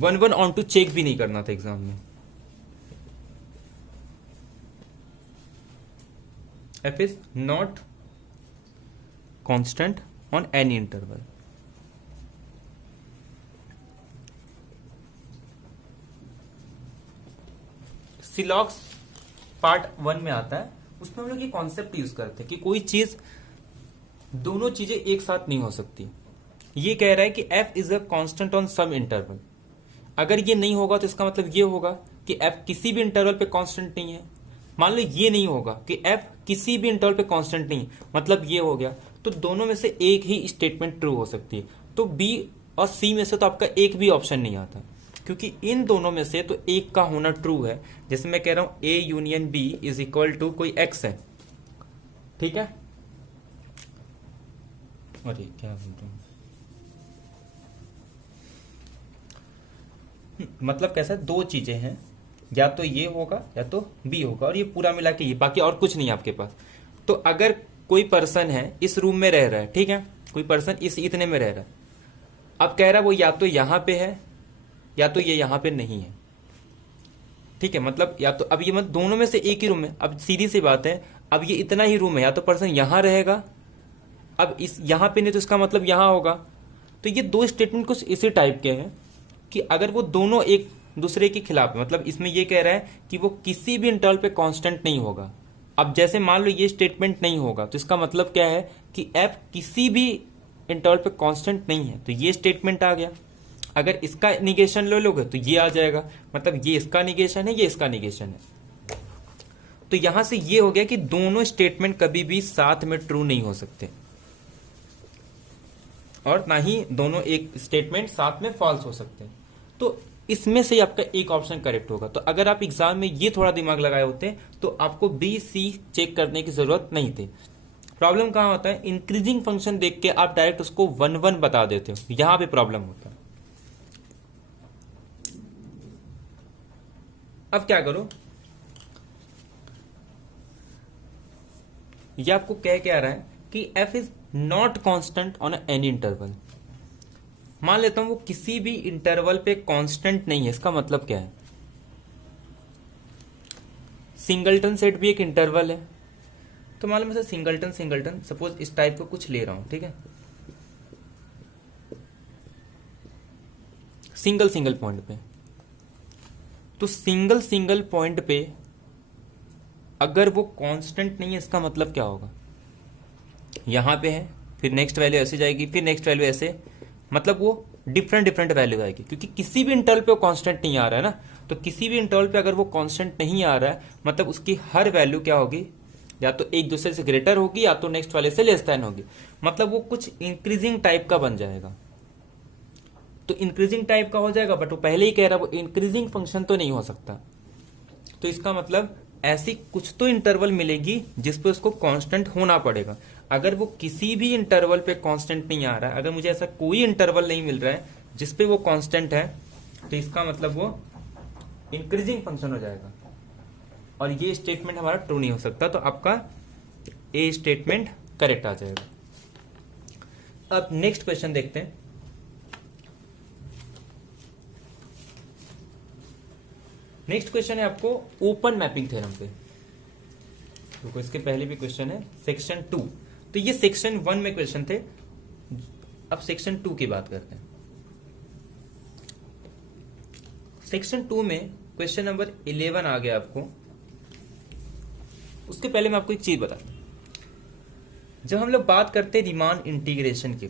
1 ऑन टू चेक भी नहीं करना था एग्जाम में। f is not constant on any interval। सिलॉक्स पार्ट 1 में आता है, उसमें हम लोग ये कॉन्सेप्ट यूज करते हैं कि कोई चीज, दोनों चीजें एक साथ नहीं हो सकती। ये कह रहा है कि f is a constant on some interval. अगर ये नहीं होगा तो इसका मतलब ये होगा कि f किसी भी इंटरवल पे कांस्टेंट नहीं है। मान लो ये नहीं होगा कि f किसी भी इंटरवल पे कांस्टेंट नहीं, मतलब ये हो गया, तो दोनों में से एक ही स्टेटमेंट ट्रू हो सकती है। तो b और c में से तो आपका एक भी ऑप्शन नहीं आता, क्योंकि इन दोनों में से तो एक का होना ट्रू है। जैसे मैं कह रहा हूं a union b is equal to कोई x है, ठीक है, अरे क्या बोल रहा हूं, मतलब कैसा, दो चीजें हैं, या तो ये होगा या तो बी होगा, और ये पूरा मिला के ये, बाकी और कुछ नहीं है आपके पास। तो अगर कोई पर्सन है इस रूम में रह रहा है, ठीक है, कोई पर्सन इस इतने में रह रहा है, अब कह रहा है वो या तो यहां पे है या तो ये यहां पे नहीं है, ठीक है, मतलब या तो, अब ये मतलब दोनों में से एक ही रूम है। अब सीधी सी बात है, अब ये इतना ही रूम है, या तो पर्सन यहां रहेगा, अब इस यहां पे नहीं तो इसका मतलब यहां होगा। तो ये दो स्टेटमेंट कुछ इसी टाइप के हैं कि अगर वो दोनों एक दूसरे के खिलाफ है, मतलब इसमें ये कह रहा है कि वो किसी भी इंटरवल पे कांस्टेंट नहीं होगा। अब जैसे मान लो ये स्टेटमेंट नहीं होगा, तो इसका मतलब क्या है कि f किसी भी इंटरवल पे कांस्टेंट नहीं है, तो ये स्टेटमेंट आ गया। अगर इसका निगेशन ले लोगे तो ये आ जाएगा, मतलब ये इसका निगेशन है, ये इसका निगेशन है। तो यहां से ये हो गया कि दोनों स्टेटमेंट कभी भी साथ में ट्रू नहीं हो सकते, और ना ही दोनों एक स्टेटमेंट साथ में फॉल्स हो सकते हैं। तो इसमें से आपका एक ऑप्शन करेक्ट होगा। तो अगर आप एग्जाम में ये थोड़ा दिमाग लगाए होते तो आपको बी सी चेक करने की जरूरत नहीं थी। प्रॉब्लम कहां होता है, इंक्रीजिंग फंक्शन देख के आप डायरेक्ट उसको 1 1 बता देते हो, यहां पे प्रॉब्लम होता है। अब क्या करो, ये आपको कह के आ रहा है कि f is not constant on any interval. मान लेता हूं वो किसी भी इंटरवल पे कांस्टेंट नहीं है, इसका मतलब क्या है, सिंगलटन सेट भी एक इंटरवल है। तो मान लो मैं सिंगलटन सपोज इस टाइप को कुछ ले रहा हूं, ठीक है, सिंगल पॉइंट पे। तो सिंगल पॉइंट पे अगर वो कांस्टेंट नहीं है, इसका मतलब क्या होगा, यहां पे है, फिर नेक्स्ट वैल्यू ऐसे जाएगी, फिर नेक्स्ट वैल्यू ऐसे, मतलब वो डिफरेंट वैल्यू आएगी, क्योंकि किसी भी इंटरवल पे कांस्टेंट नहीं आ रहा है ना। तो किसी भी इंटरवल पे अगर वो कांस्टेंट नहीं आ रहा है, मतलब उसकी हर वैल्यू क्या होगी, या तो एक दूसरे से ग्रेटर होगी या तो नेक्स्ट वाले से लेस देन होगी, मतलब वो कुछ इंक्रीजिंग टाइप का बन जाएगा। तो इंक्रीजिंग टाइप का हो जाएगा, बट वो पहले ही कह रहा है वो इंक्रीजिंग फंक्शन तो नहीं हो सकता। तो इसका मतलब ऐसी कुछ तो इंटरवल मिलेगी जिसपे उसको कांस्टेंट होना पड़ेगा। अगर वो किसी भी इंटरवल पे कांस्टेंट नहीं आ रहा है, अगर मुझे ऐसा कोई इंटरवल नहीं मिल रहा है जिसपे वो कांस्टेंट है, तो इसका मतलब वो इंक्रीजिंग फंक्शन हो जाएगा, और ये स्टेटमेंट हमारा ट्रू नहीं हो सकता। तो आपका ए स्टेटमेंट करेक्ट आ जाएगा। अब नेक्स्ट क्वेश्चन देखते हैं। नेक्स्ट क्वेश्चन है आपको ओपन मैपिंग थ्योरम पे, तो इसके पहले भी क्वेश्चन है सेक्शन 2। तो ये सेक्शन 1 में क्वेश्चन थे, अब सेक्शन 2 की बात करते हैं। सेक्शन 2 में क्वेश्चन नंबर 11 आ गया आपको। उसके पहले मैं आपको एक चीज बता दूं, जब हम लोग बात करते हैं रीमान इंटीग्रेशन की,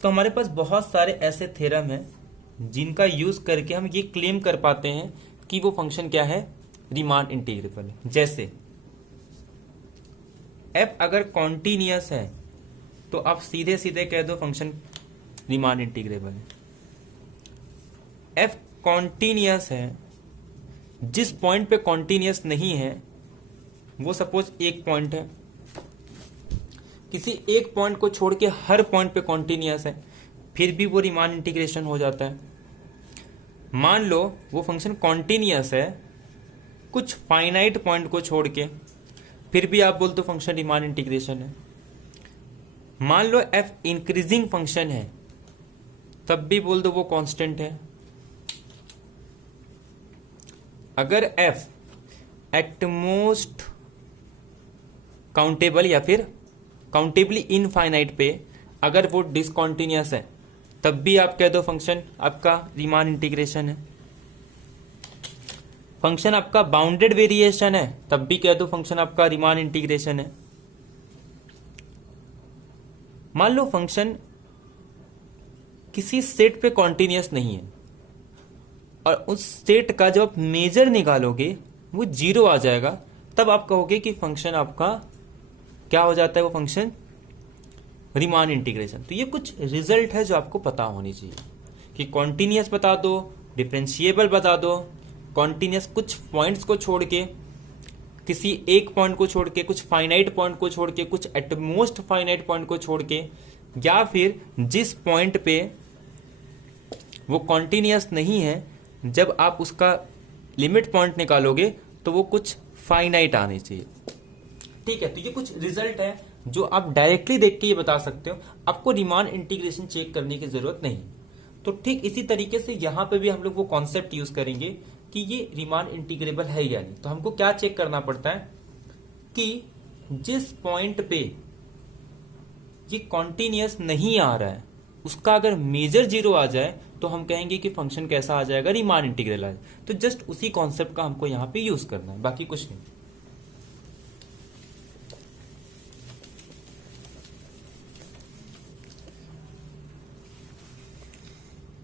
तो हमारे पास बहुत सारे ऐसे थ्योरम हैं जिनका यूज करके हम ये क्लेम कर पाते हैं कि वो फंक्शन क्या है, रीमान इंटीग्रेबल है। जैसे f अगर कॉन्टिन्यूअस है तो आप सीधे सीधे कह दो फंक्शन रीमान इंटीग्रेबल है। f कॉन्टिन्यूअस है, जिस पॉइंट पे कॉन्टिन्यूअस नहीं है वो सपोज एक पॉइंट है, किसी एक पॉइंट को छोड़ के हर पॉइंट पे कॉन्टिन्यूअस है, फिर भी वो रीमान इंटीग्रेशन हो जाता है। मान लो वो फंक्शन कॉन्टिन्यूअस है कुछ फाइनाइट पॉइंट को छोड़ के, फिर भी आप बोल दो फंक्शन रीमान इंटीग्रेशन है। मान लो f इंक्रीजिंग फंक्शन है, तब भी बोल दो वो कांस्टेंट है। अगर f एट मोस्ट काउंटेबल या फिर काउंटेबली इनफाइनाइट पे अगर वो डिसकॉन्टिन्यूअस है, तब भी आप कह दो फंक्शन आपका रीमान इंटीग्रेशन है। फंक्शन आपका बाउंडेड वेरिएशन है, तब भी कह दो फंक्शन आपका रीमान इंटीग्रेशन है। मान लो फंक्शन किसी सेट पे कॉन्टिन्यूअस नहीं है और उस सेट का जब आप मेजर निकालोगे वो 0 आ जाएगा, तब आप कहोगे कि फंक्शन आपका क्या हो जाता है, वो फंक्शन रीमान इंटीग्रेशन। तो ये कुछ रिजल्ट है जो आपको पता होनी चाहिए कि कॉन्टिन्यूअस बता दो, डिफरेंशिएबल बता दो, कॉन्टिन्यूअस कुछ पॉइंट्स को छोड़ के, किसी एक पॉइंट को छोड़ के, कुछ फाइनाइट पॉइंट को छोड़ के, कुछ एटमोस्ट फाइनाइट पॉइंट को छोड़ के, या फिर जिस पॉइंट पे वो कॉन्टिन्यूअस नहीं है जब आप उसका लिमिट पॉइंट निकालोगे तो वो कुछ फाइनाइट आने चाहिए। ठीक है, तो ये कुछ रिजल्ट है जो आप डायरेक्टली देख के ये बता सकते हो, आपको रीमान इंटीग्रेशन चेक करने की जरूरत नहीं। तो ठीक इसी तरीके से यहां पे भी हम लोग वो कॉन्सेप्ट यूज करेंगे कि ये रीमान इंटीग्रेबल है या नहीं। तो हमको क्या चेक करना पड़ता है कि जिस पॉइंट पे ये कॉन्टिन्यूअस नहीं आ रहा है उसका अगर मेजर 0 आ जाए तो हम कहेंगे कि फंक्शन कैसा आ जाएगा, रीमान इंटीग्रल आ जाए। तो जस्ट उसी कॉन्सेप्ट का हमको यहां पे यूज करना है, बाकी कुछ नहीं।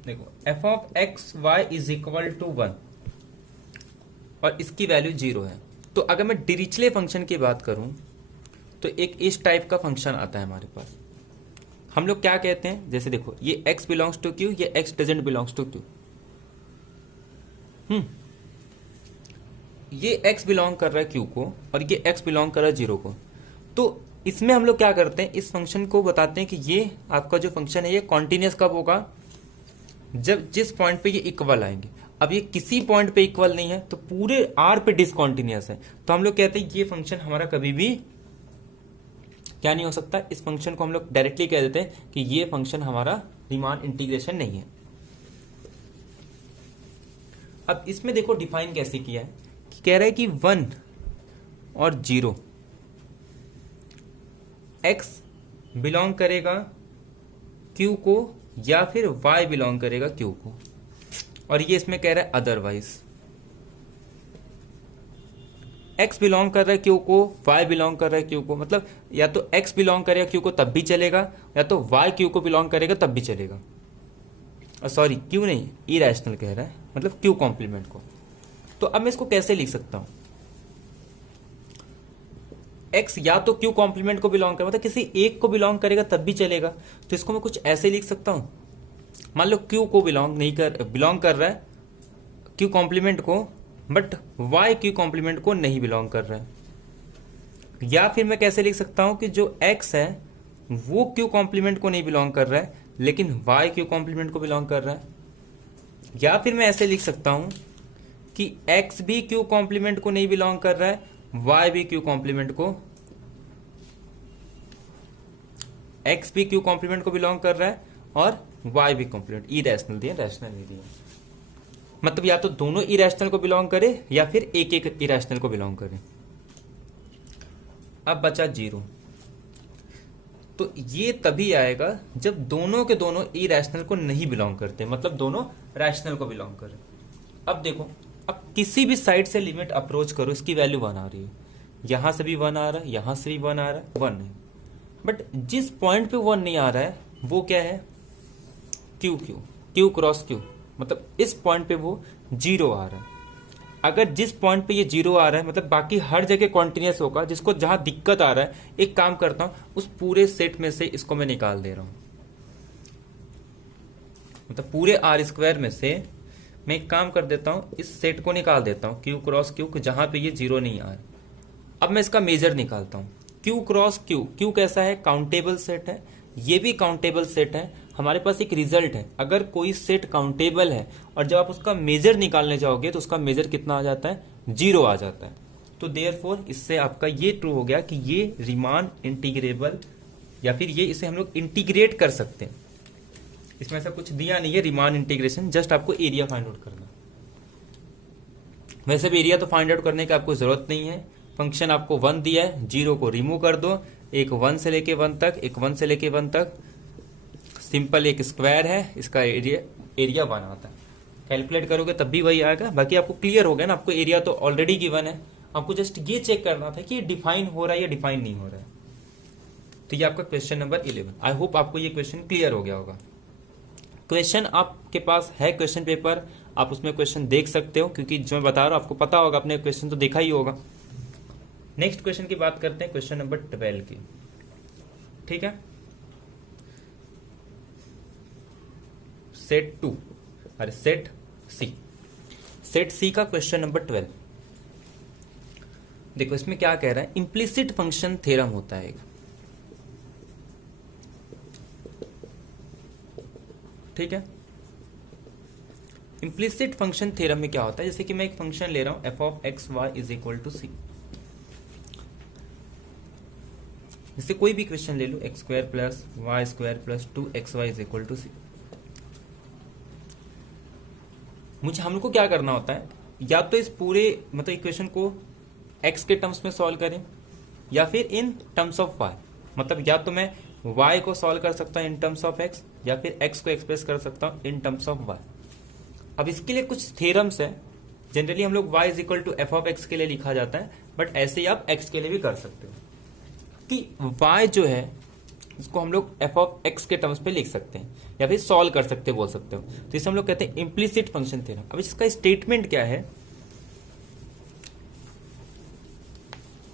देखो f of X Y is equal to 1 और इसकी वैल्यू 0 है। तो अगर मैं डिरिचले फंक्शन की बात करूं तो एक इस टाइप का फंक्शन आता है हमारे पास। हम लोग क्या कहते हैं, जैसे देखो ये x बिलोंग्स टू q, ये x doesn't belongs to q। ये x बिलोंग कर रहा है q को और ये x बिलोंग कर रहा है 0 को। तो इसमें हम लोग क्या करते हैं, इस फंक्शन को बताते हैं कि ये आपका जो फंक्शन है ये कॉन्टिन्यूअस कब होगा, जब जिस पॉइंट पे ये इक्वल आएंगे। अब ये किसी पॉइंट पे इक्वल नहीं है तो पूरे r पे डिसकॉन्टिन्यूअस है, तो हम लोग कहते हैं ये फंक्शन हमारा कभी भी क्या नहीं हो सकता। इस फंक्शन को हम लोग डायरेक्टली कह देते हैं कि ये फंक्शन हमारा रीमान इंटीग्रेशन नहीं है। अब इसमें देखो डिफाइन कैसे किया है कि कह रहा है कि 1 और 0 x बिलोंग करेगा q को या फिर y बिलोंग करेगा q को, और ये इसमें कह रहा है अदरवाइज। x बिलोंग कर रहा है q को, y बिलोंग कर रहा है q को, मतलब या तो x बिलोंग करेगा q को तब भी चलेगा, या तो y q को बिलोंग करेगा तब भी चलेगा। सॉरी q नहीं, इरेशनल कह रहा है, मतलब q कॉम्प्लीमेंट को। तो अब मैं इसको कैसे लिख सकता हूं, x या तो q कॉम्प्लीमेंट को बिलोंग करेगा, मतलब किसी एक को बिलोंग करेगा तब भी चलेगा। तो इसको मैं कुछ ऐसे लिख सकता हूं, मान लो q को बिलोंग कर रहा है q कॉम्प्लीमेंट को, बट y q कॉम्प्लीमेंट को नहीं बिलोंग कर रहा है। या फिर मैं कैसे लिख सकता हूं कि जो x है वो q कॉम्प्लीमेंट को नहीं बिलोंग कर रहा है लेकिन y q कॉम्प्लीमेंट को बिलोंग कर रहा है। या फिर मैं ऐसे लिख सकता हूं कि x भी q कॉम्प्लीमेंट को नहीं बिलोंग कर रहा है, y भी q कॉम्प्लीमेंट को, x भी q कॉम्प्लीमेंट को बिलोंग कर रहा है और y भी कॉम्प्लीमेंट, इरेशनल दिया, रैशनल नहीं दिया। मतलब या तो दोनों इरेशनल को बिलोंग करे या फिर एक एक इरेशनल को बिलोंग करे। अब बचा 0, तो ये तभी आएगा जब दोनों के दोनों इरैशनल को नहीं बिलोंग करते, मतलब दोनों रैशनल को बिलोंग करें। अब देखो, अब किसी भी साइड से लिमिट अप्रोच करो, इसकी वैल्यू 1 आ रही है, यहां से भी 1 आ रहा है, यहां से भी 1 आ रहा है, 1 है। बट जिस पॉइंट पे 1 नहीं आ रहा है वो क्या है, Q Q, Q cross Q, मतलब इस पॉइंट पे वो 0 आ रहा है। अगर जिस पॉइंट पे ये 0 आ रहा है मतलब बाकी हर जगह कॉन्टिन्यूस होगा, जिसको जहां दिक्कत आ रहा है, एक काम करता हूं उस पूरे सेट में से इसको मैं निकाल दे रहा हूं, मतलब पूरे R² में से मैं एक काम कर देता हूं, इस सेट को निकाल देता हूं, क्यू क्रॉस क्यू, जहां पे ये 0 नहीं आ रहा है। अब मैं इसका मेजर निकालता हूं, क्यू क्रॉस क्यू, क्यू कैसा है, काउंटेबल सेट है, ये भी काउंटेबल सेट है। हमारे पास एक रिजल्ट है, अगर कोई सेट काउंटेबल है और जब आप उसका मेजर निकालने जाओगे तो उसका मेजर कितना आ जाता है, 0 आ जाता है। तो देयरफॉर इससे आपका ये ट्रू हो गया कि ये रीमान इंटीग्रेबल, या फिर ये इसे हम लोग इंटीग्रेट कर सकते हैं। इसमें ऐसा कुछ दिया नहीं है रीमान इंटीग्रेशन, जस्ट आपको एरिया फाइंड आउट करना। वैसे भी एरिया तो फाइंड आउट करने की आपको जरूरत नहीं है, फंक्शन आपको 1 दिया है, 0 को रिमूव कर दो, एक 1 से लेके 1 तक, एक 1 से लेके 1 तक, सिंपल एक स्क्वायर है, इसका एरिया 1 आता है। कैलकुलेट करोगे तब भी वही आएगा। बाकी आपको क्लियर हो गया ना, आपको एरिया तो ऑलरेडी गिवन है, आपको जस्ट ये चेक करना था कि ये डिफाइन हो रहा है या डिफाइन नहीं हो रहा है। तो ये आपका क्वेश्चन नंबर 11। आई होप आपको ये क्वेश्चन क्लियर हो गया होगा। क्वेश्चन आपके पास है क्वेश्चन पेपर, आप उसमें क्वेश्चन देख सकते हो, क्योंकि जो मैं बता रहा हूं आपको पता होगा, आपने क्वेश्चन तो देखा ही होगा। नेक्स्ट क्वेश्चन की बात करते हैं, क्वेश्चन नंबर 12 की। ठीक है, सेट 2, अरे सेट सी का क्वेश्चन नंबर 12। देखो इसमें क्या कह रहा है, इंप्लिसिट फंक्शन थ्योरम होता है। ठीक है, इंप्लिसिट फंक्शन थ्योरम में क्या होता है, जैसे कि मैं एक फंक्शन ले रहा हूं f of X Y is equal to C. जैसे कोई भी क्वेश्चन ले लो, X square plus Y square plus 2xy is equal to C. मुझे हम लोग को क्या करना होता है, या तो इस पूरे मतलब इक्वेशन को x के टर्म्स में सॉल्व करें, या फिर इन टर्म्स ऑफ y, मतलब या तो मैं y को सॉल्व कर सकता हूं इन टर्म्स ऑफ x, या फिर x को एक्सप्रेस कर सकता हूं इन टर्म्स ऑफ y। अब इसके लिए कुछ थ्योरम्स है, जनरली हम लोग y is equal to F of X के लिए लिखा जाता है, बट ऐसे ही आप x के लिए भी कर सकते हो कि y जो है इसको हम लोग एफ ऑफ एक्स के टर्म्स पे लिख सकते हैं, या फिर सॉल्व कर सकते बोल सकते हो। तो इसे हम लोग कहते हैं इम्प्लिसिट फंक्शन थ्योरम। अब इसका स्टेटमेंट क्या है,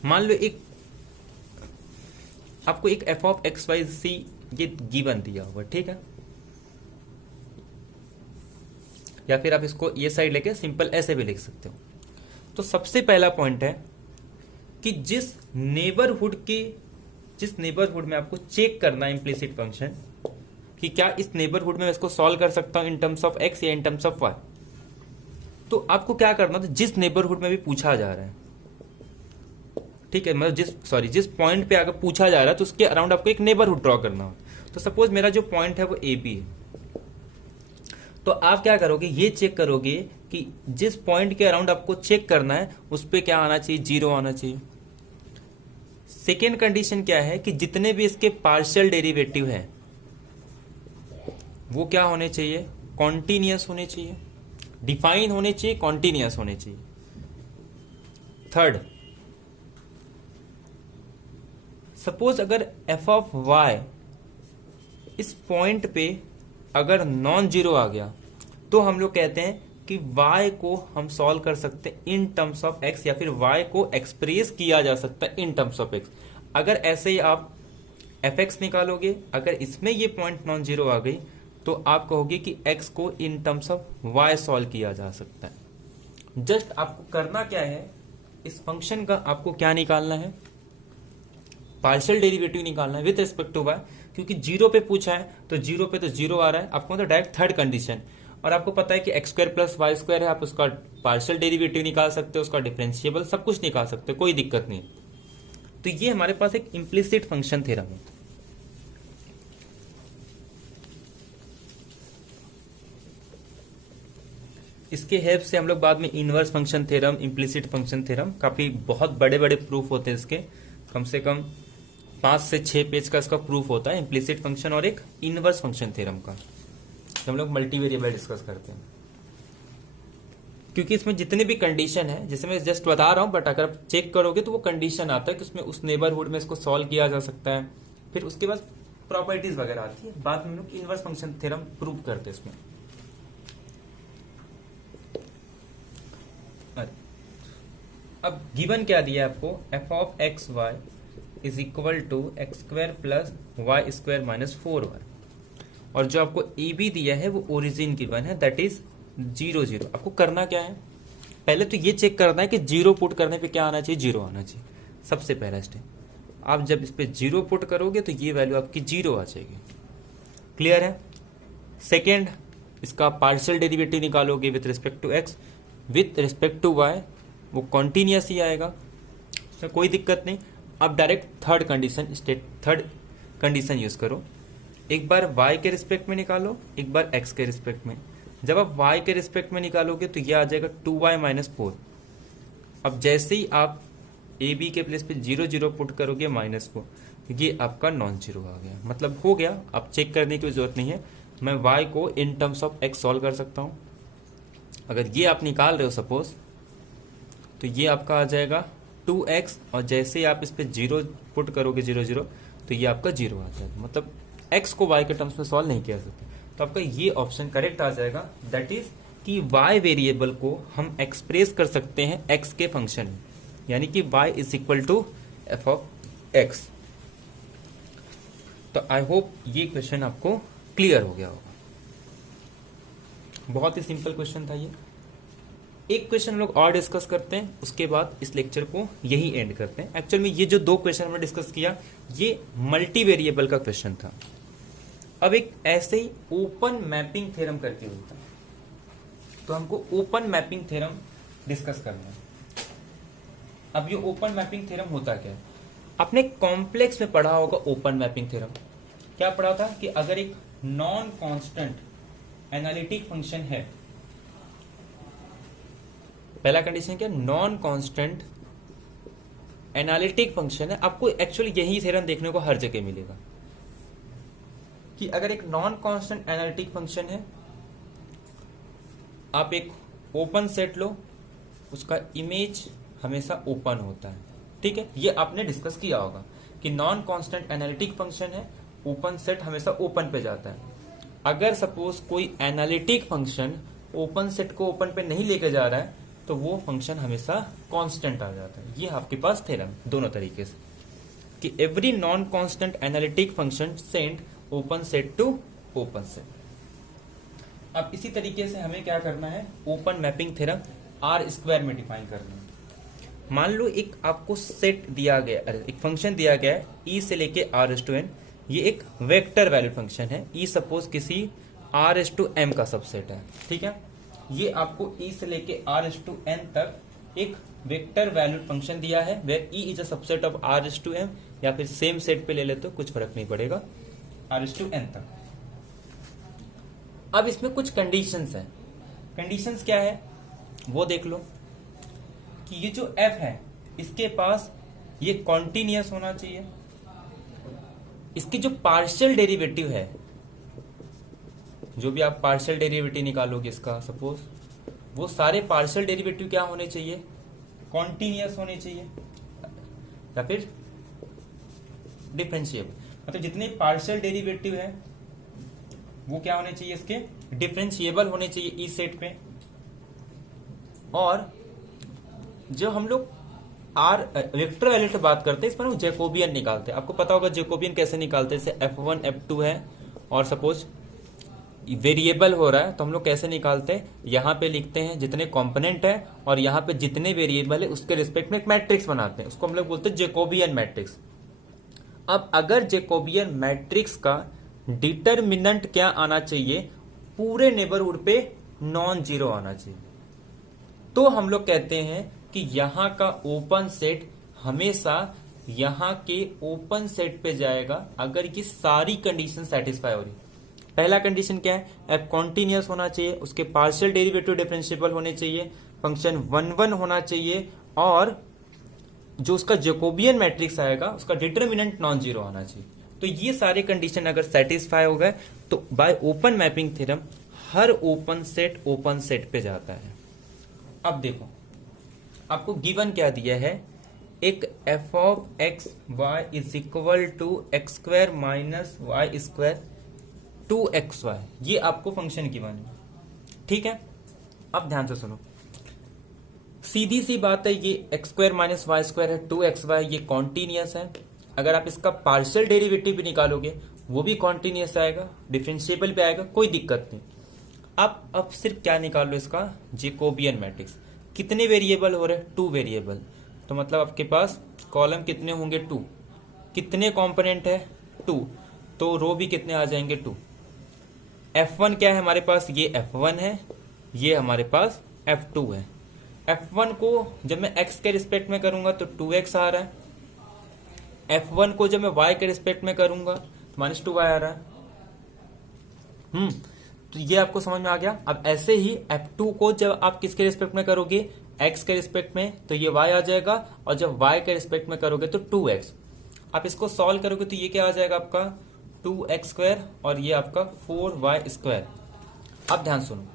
मान लो एक आपको एक एफ ऑफ एक्स वाई सी ये गिवन दिया हुआ, ठीक है, या फिर आप इसको ये साइड लेके सिंपल ऐसे भी लिख सकते हो। तो सबसे पहला पॉइंट है कि जिस नेबरहुड में आपको चेक करना है इम्प्लिसिट फंक्शन, कि क्या इस नेबरहुड में मैं इसको सॉल्व कर सकता हूं इन टर्म्स ऑफ एक्स या इन टर्म्स ऑफ वाई। तो आपको क्या करना था, जिस नेबरहुड में भी पूछा जा रहा है, ठीक है, मतलब जिस पॉइंट पे अगर पूछा जा रहा है तो उसके अराउंड आपको एक नेबरहुड ड्रॉ करना हो। तो सपोज मेरा जो पॉइंट है वो ए बी है, तो आप क्या करोगे, ये चेक करोगे कि जिस पॉइंट के अराउंड आपको चेक करना है उस पर क्या आना चाहिए, 0 आना चाहिए। सेकेंड कंडीशन क्या है कि जितने भी इसके पार्शियल डेरिवेटिव है वो क्या होने चाहिए, कॉन्टिन्यूअस होने चाहिए, डिफाइन होने चाहिए, कॉन्टिन्यूअस होने चाहिए। थर्ड, सपोज अगर एफ ऑफ वाई इस पॉइंट पे अगर नॉन जीरो आ गया तो हम लोग कहते हैं कि y को हम सॉल्व कर सकते हैं इन टर्म्स ऑफ x, या फिर y को एक्सप्रेस किया जा सकता है इन टर्म्स ऑफ x। अगर ऐसे ही आप fx निकालोगे, अगर इसमें ये पॉइंट नॉन जीरो आ गई तो आप कहोगे कि x को in terms of y solve किया जा सकता है। जस्ट आपको करना क्या है, इस फंक्शन का आपको क्या निकालना है, पार्शियल डेरिवेटिव निकालना है विद रिस्पेक्ट टू y, क्योंकि 0 पे पूछा है तो 0 पे तो 0 आ रहा है आपको, मतलब डायरेक्ट थर्ड कंडीशन। और आपको पता है कि X square plus Y square है, आप उसका पार्शियल डेरिवेटिव निकाल सकते हो, उसका डिफरेंशिएबल सब कुछ निकाल सकते हो, कोई दिक्कत नहीं। तो ये हमारे पास एक इम्प्लिसिट फंक्शन थ्योरम है। इसके हेल्प से हम लोग बाद में inverse function theorem, implicit function theorem, काफी बहुत बड़े बड़े प्रूफ होते हैं इसके, कम से कम 5 से 6 पेज का इसका प्रूफ होता है, इम्प्लिसिट फंक्शन और एक इनवर्स फंक्शन थ्योरम का, जब हम लोग मल्टीवेरिएबल डिस्कस करते हैं। क्योंकि इसमें जितने भी कंडीशन है, जैसे मैं जस्ट बता रहा हूं, बट अगर आप चेक करोगे तो वो कंडीशन आता है कि उसमें उस नेबरहुड में इसको सॉल्व किया जा सकता है, फिर उसके बाद प्रॉपर्टीज वगैरह आती है, बाद में हम लोग इनवर्स फंक्शन थ्योरम प्रूव करते हैं इसमें। अब गिवन क्या दिया है आपको, F of X Y is equal to X square plus Y square minus 4y, और जो आपको ए बी दिया है वो ओरिजिन गिवन है, दैट इज 0 0। आपको करना क्या है, पहले तो ये चेक करना है कि 0 पुट करने पे क्या आना चाहिए, 0 आना चाहिए, सबसे पहला स्टेप। आप जब इस पे 0 पुट करोगे तो ये वैल्यू आपकी 0 आ जाएगी। क्लियर है। सेकेंड, इसका पार्शियल डेरिवेटिव निकालोगे with respect to X, with respect to Y, वो कॉन्टिन्यूस ही आएगा, तो कोई दिक्कत नहीं। अब डायरेक्ट थर्ड कंडीशन यूज करो, एक बार y के रिस्पेक्ट में निकालो, एक बार x के रिस्पेक्ट में। जब आप y के रिस्पेक्ट में निकालोगे तो ये आ जाएगा 2y माइनस 4। अब जैसे ही आप ए बी के प्लेस पे 0 0 पुट करोगे -4, ये आपका नॉन जीरो आ गया, मतलब हो गया। अब चेक करने की जरूरत नहीं है, मैं y को in terms of x solve कर सकता हूँ। अगर ये आप निकाल रहे हो सपोज, तो ये आपका आ जाएगा 2x, और जैसे ही आप इस पे 0 पुट करोगे 0 0, तो ये आपका 0 आ जाएगा, मतलब x को y के टर्म्स में सॉल्व नहीं किया सकते। तो आपका ये ऑप्शन करेक्ट आ जाएगा, दैट इज कि y वेरिएबल को हम एक्सप्रेस कर सकते हैं x के फंक्शन में, यानी कि y is equal to F of x। तो आई होप ये क्वेश्चन आपको क्लियर हो गया होगा। बहुत ही सिंपल क्वेश्चन था ये। एक क्वेश्चन हम लोग और डिस्कस करते हैं, उसके बाद इस लेक्चर को यही एंड करते हैं। एक्चुअल में ये जो 2 क्वेश्चन हमने डिस्कस किया, ये मल्टी वेरिएबल का क्वेश्चन था। अब एक ऐसे ही ओपन मैपिंग थ्योरम करके होता है, तो हमको ओपन मैपिंग थ्योरम डिस्कस करना है। अब ये ओपन मैपिंग थ्योरम होता क्या है, आपने कॉम्प्लेक्स में पढ़ा होगा। ओपन मैपिंग थ्योरम क्या पढ़ा था कि अगर एक नॉन कांस्टेंट एनालिटिक फंक्शन है, पहला कंडीशन क्या, नॉन कांस्टेंट एनालिटिक फंक्शन है। आपको एक्चुअली यही थ्योरम देखने को हर जगह मिलेगा कि अगर एक नॉन कांस्टेंट एनालिटिक फंक्शन है, आप एक ओपन सेट लो, उसका इमेज हमेशा ओपन होता है। ठीक है, ये आपने डिस्कस किया होगा कि नॉन कांस्टेंट एनालिटिक फंक्शन है, ओपन सेट हमेशा ओपन पे जाता है। अगर सपोज कोई एनालिटिक फंक्शन ओपन सेट को ओपन पे नहीं लेके जा रहा है, तो वो फंक्शन हमेशा कांस्टेंट आ जाता है। ये आपके पास थ्योरम दोनों तरीके से कि every non constant analytic function send open set to open set. अब इसी तरीके से हमें क्या करना है, open mapping theorem R square में डिफाइन करना है। मान लो एक आपको सेट दिया गया, एक फंक्शन दिया गया है ई से लेके r/n, ये एक वेक्टर वैल्यू फंक्शन है। ई सपोज किसी r/m का सबसेट है, ठीक है। ये आपको ई से लेके r/n तक एक वेक्टर वैल्यू फंक्शन दिया है, where E is a subset of r/m, या फिर सेम सेट पे ले लेते हो कुछ फर्क नहीं पड़ेगा, r/n तक। अब इसमें कुछ कंडीशंस हैं। कंडीशंस क्या है वो देख लो कि ये जो f है इसके पास ये कॉन्टिन्यूअस होना चाहिए। इसकी जो पार्शियल डेरिवेटिव है, जो भी आप पार्शियल डेरिवेटिव निकालोगे इसका सपोज, वो सारे पार्शियल डेरिवेटिव क्या होने चाहिए, कॉन्टिन्यूअस होने चाहिए, या फिर डिफरेंशिएबल। मतलब जितने पार्शियल डेरिवेटिव है वो क्या होने चाहिए, इसके डिफरेंशिएबल होने चाहिए ई सेट पे। और जो हम लोग आर वेक्टर वैल्यू की बात करते हैं, इस पर हम जैकोबियन निकालते हैं। आपको पता होगा जैकोबियन कैसे निकालते हैं, जैसे f1 f2 है और सपोज वेरिएबल हो रहा है, तो हम लोग कैसे निकालते हैं, यहाँ पे लिखते हैं जितने कंपोनेंट है और यहाँ पे जितने वेरिएबल है उसके रिस्पेक्ट में एक मैट्रिक्स बनाते हैं, उसको हम लोग बोलते हैं जैकोबियन मैट्रिक्स। अब अगर जैकोबियन मैट्रिक्स का डिटरमिनेंट क्या आना चाहिए, पूरे नेबरहुड पे नॉन जीरो आना चाहिए, तो हम लोग कहते हैं कि यहां का ओपन सेट हमेशा यहां के ओपन सेट पे जाएगा अगर ये सारी कंडीशन सेटिस्फाई हो रही। पहला कंडीशन क्या है, एफ कॉन्टिन्यूअस होना चाहिए, उसके पार्शियल डेरिवेटिव डिफरेंशिएबल होने चाहिए, फंक्शन 1 1 होना चाहिए, और जो उसका जैकोबियन मैट्रिक्स आएगा उसका डिटर्मिनेंट नॉन जीरो आना चाहिए। तो ये सारे कंडीशन अगर सेटिस्फाई हो गए तो बाय ओपन मैपिंग थ्योरम हर ओपन सेट पे जाता है। अब देखो आपको गिवन क्या दिया है, एक F of X Y is equal to X square minus Y square two X Y, ये आपको फंक्शन गिवन है, ठीक है। अब ध्यान से सुनो, सीधी सी बात है, ये X square minus Y square है, टू एक्स वाई, ये कॉन्टिन्यूअस है। अगर आप इसका पार्शियल डेरिवेटिव भी निकालोगे वो भी कॉन्टिन्यूअस आएगा, डिफरेंशिएबल भी आएगा, कोई दिक्कत नहीं। अब सिर्फ क्या निकाल लो, इसका जैकोबियन मैट्रिक्स। कितने वेरिएबल हो रहे हैं, 2 वेरिएबल, तो मतलब आपके पास कॉलम कितने होंगे 2, कितने कंपोनेंट है 2, तो रो भी कितने आ जाएंगे 2। F1 क्या है हमारे पास, ये F1 है, ये हमारे पास F2 है। F1 को जब मैं x के रिस्पेक्ट में करूंगा तो 2x आ रहा है, F1 को जब मैं y के रिस्पेक्ट में करूंगा तो -2y आ रहा है। तो ये आपको समझ में आ गया। अब ऐसे ही F2 को जब आप किसके रिस्पेक्ट में करोगे, x के रिस्पेक्ट में, तो ये y आ जाएगा, और जब y के रिस्पेक्ट में करोगे तो 2x। आप इसको सॉल्व करोगे तो ये क्या आ जाएगा आपका 2x स्क्वायर, और ये आपका 4y स्क्वायर। अब ध्यान सुनो,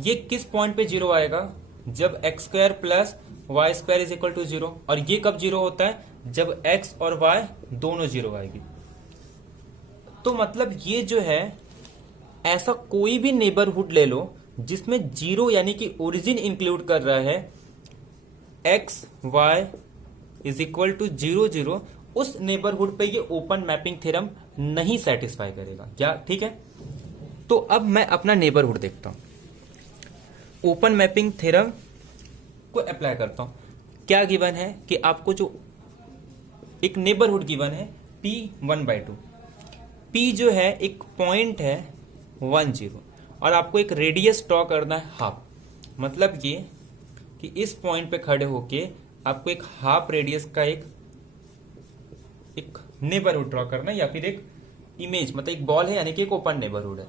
ये किस पॉइंट पे जीरो आएगा, जब X square plus Y square is equal to zero. और ये कब जीरो होता है, जब एक्स और वाई दोनों जीरो आएगी। तो मतलब ये जो है, ऐसा कोई भी नेबरहुड ले लो जिसमें जीरो यानी कि ओरिजिन इंक्लूड कर रहा है, X Y is equal to 0 0, उस नेबरहुड पे ये ओपन मैपिंग थ्योरम नहीं सेटिस्फाई करेगा क्या, ठीक है। तो अब मैं अपना नेबरहुड देखता हूं, ओपन मैपिंग थ्योरम को अप्लाई करता हूं। क्या गिवन है कि आपको जो एक नेबरहुड गिवन है P 1/2, P जो है एक पॉइंट है 1 0, और आपको एक रेडियस ड्रॉ करना है हाफ। मतलब ये कि इस पॉइंट पे खड़े होके आपको एक हाफ रेडियस का एक नेबरहुड ड्रॉ करना है, या फिर एक इमेज, मतलब एक बॉल है यानी कि एक ओपन नेबरहुड है।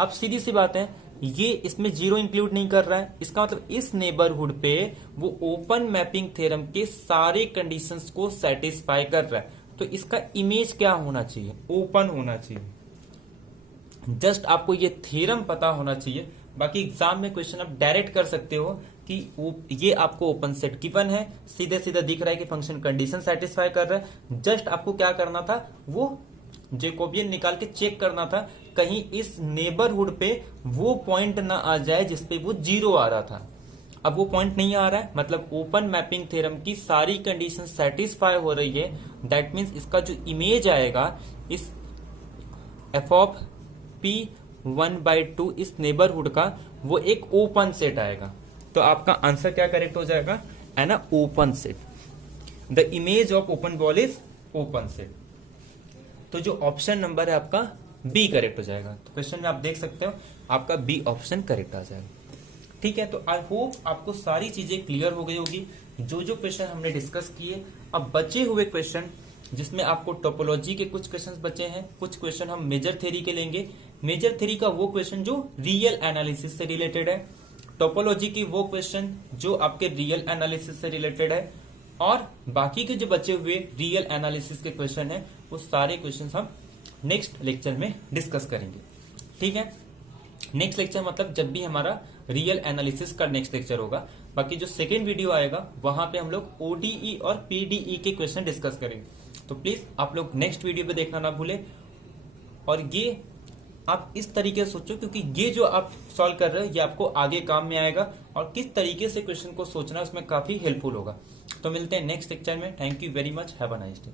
अब सीधी सी बात है, ये इसमें जीरो इंक्लूड नहीं कर रहा है, इसका मतलब इस नेबरहुड पे वो ओपन मैपिंग थ्योरम के सारे कंडीशंस को सेटिस्फाई कर रहा है। तो इसका इमेज क्या होना चाहिए, ओपन होना चाहिए। जस्ट आपको ये थ्योरम पता होना चाहिए। बाकी एग्जाम में क्वेश्चन आप डायरेक्ट कर सकते हो कि ये आपको ओपन सेट गिवन है, सीधे सीधे दिख रहा है कि फंक्शन कंडीशन सेटिस्फाई कर रहा है। जस्ट आपको क्या करना था, वो जैकोबियन निकाल के चेक करना था कहीं इस नेबरहुड पे वो पॉइंट ना आ जाए जिसपे वो जीरो आ रहा था। अब वो पॉइंट नहीं आ रहा है, मतलब ओपन मैपिंग थ्योरम की सारी कंडीशन सेटिस्फाई हो रही है। दैट मीन्स इसका जो इमेज आएगा इस एफ ऑफ P 1/2 इस नेबरहुड का, वो एक ओपन सेट आएगा। तो आपका आंसर क्या करेक्ट हो जाएगा, an open set. The image of open ball is open set. तो जो ऑप्शन नंबर है आपका बी करेक्ट हो जाएगा। तो क्वेश्चन में आप देख सकते हो आपका बी ऑप्शन करेक्ट आ जाएगा, ठीक है। तो आई होप आपको सारी चीजें क्लियर हो गई होगी, जो जो क्वेश्चन हमने डिस्कस किए। अब बचे हुए क्वेश्चन, जिसमें आपको टोपोलॉजी के कुछ क्वेश्चन बचे हैं, कुछ क्वेश्चन हम मेजर थ्योरी के लेंगे। मेजर थ्योरी का वो क्वेश्चन जो रियल एनालिसिस से रिलेटेड है, टोपोलॉजी की वो क्वेश्चन जो आपके रियल एनालिसिस से रिलेटेड है, और बाकी के जो बचे हुए रियल एनालिसिस के क्वेश्चन है, वो सारे क्वेश्चन हम नेक्स्ट लेक्चर में डिस्कस करेंगे, ठीक है। नेक्स्ट लेक्चर मतलब जब भी हमारा रियल एनालिसिस का नेक्स्ट लेक्चर होगा। बाकी जो सेकेंड वीडियो आएगा वहां पे हम लोग ओडीई और पीडीई के क्वेश्चन डिस्कस करेंगे। तो प्लीज आप लोग नेक्स्ट वीडियो पे देखना ना भूले। और ये आप इस तरीके से सोचो, क्योंकि ये जो आप सॉल्व कर रहे हो ये आपको आगे काम में आएगा, और किस तरीके से क्वेश्चन को सोचना उसमें काफी हेल्पफुल होगा। तो मिलते हैं नेक्स्ट लेक्चर में। Thank you very much, have a nice day.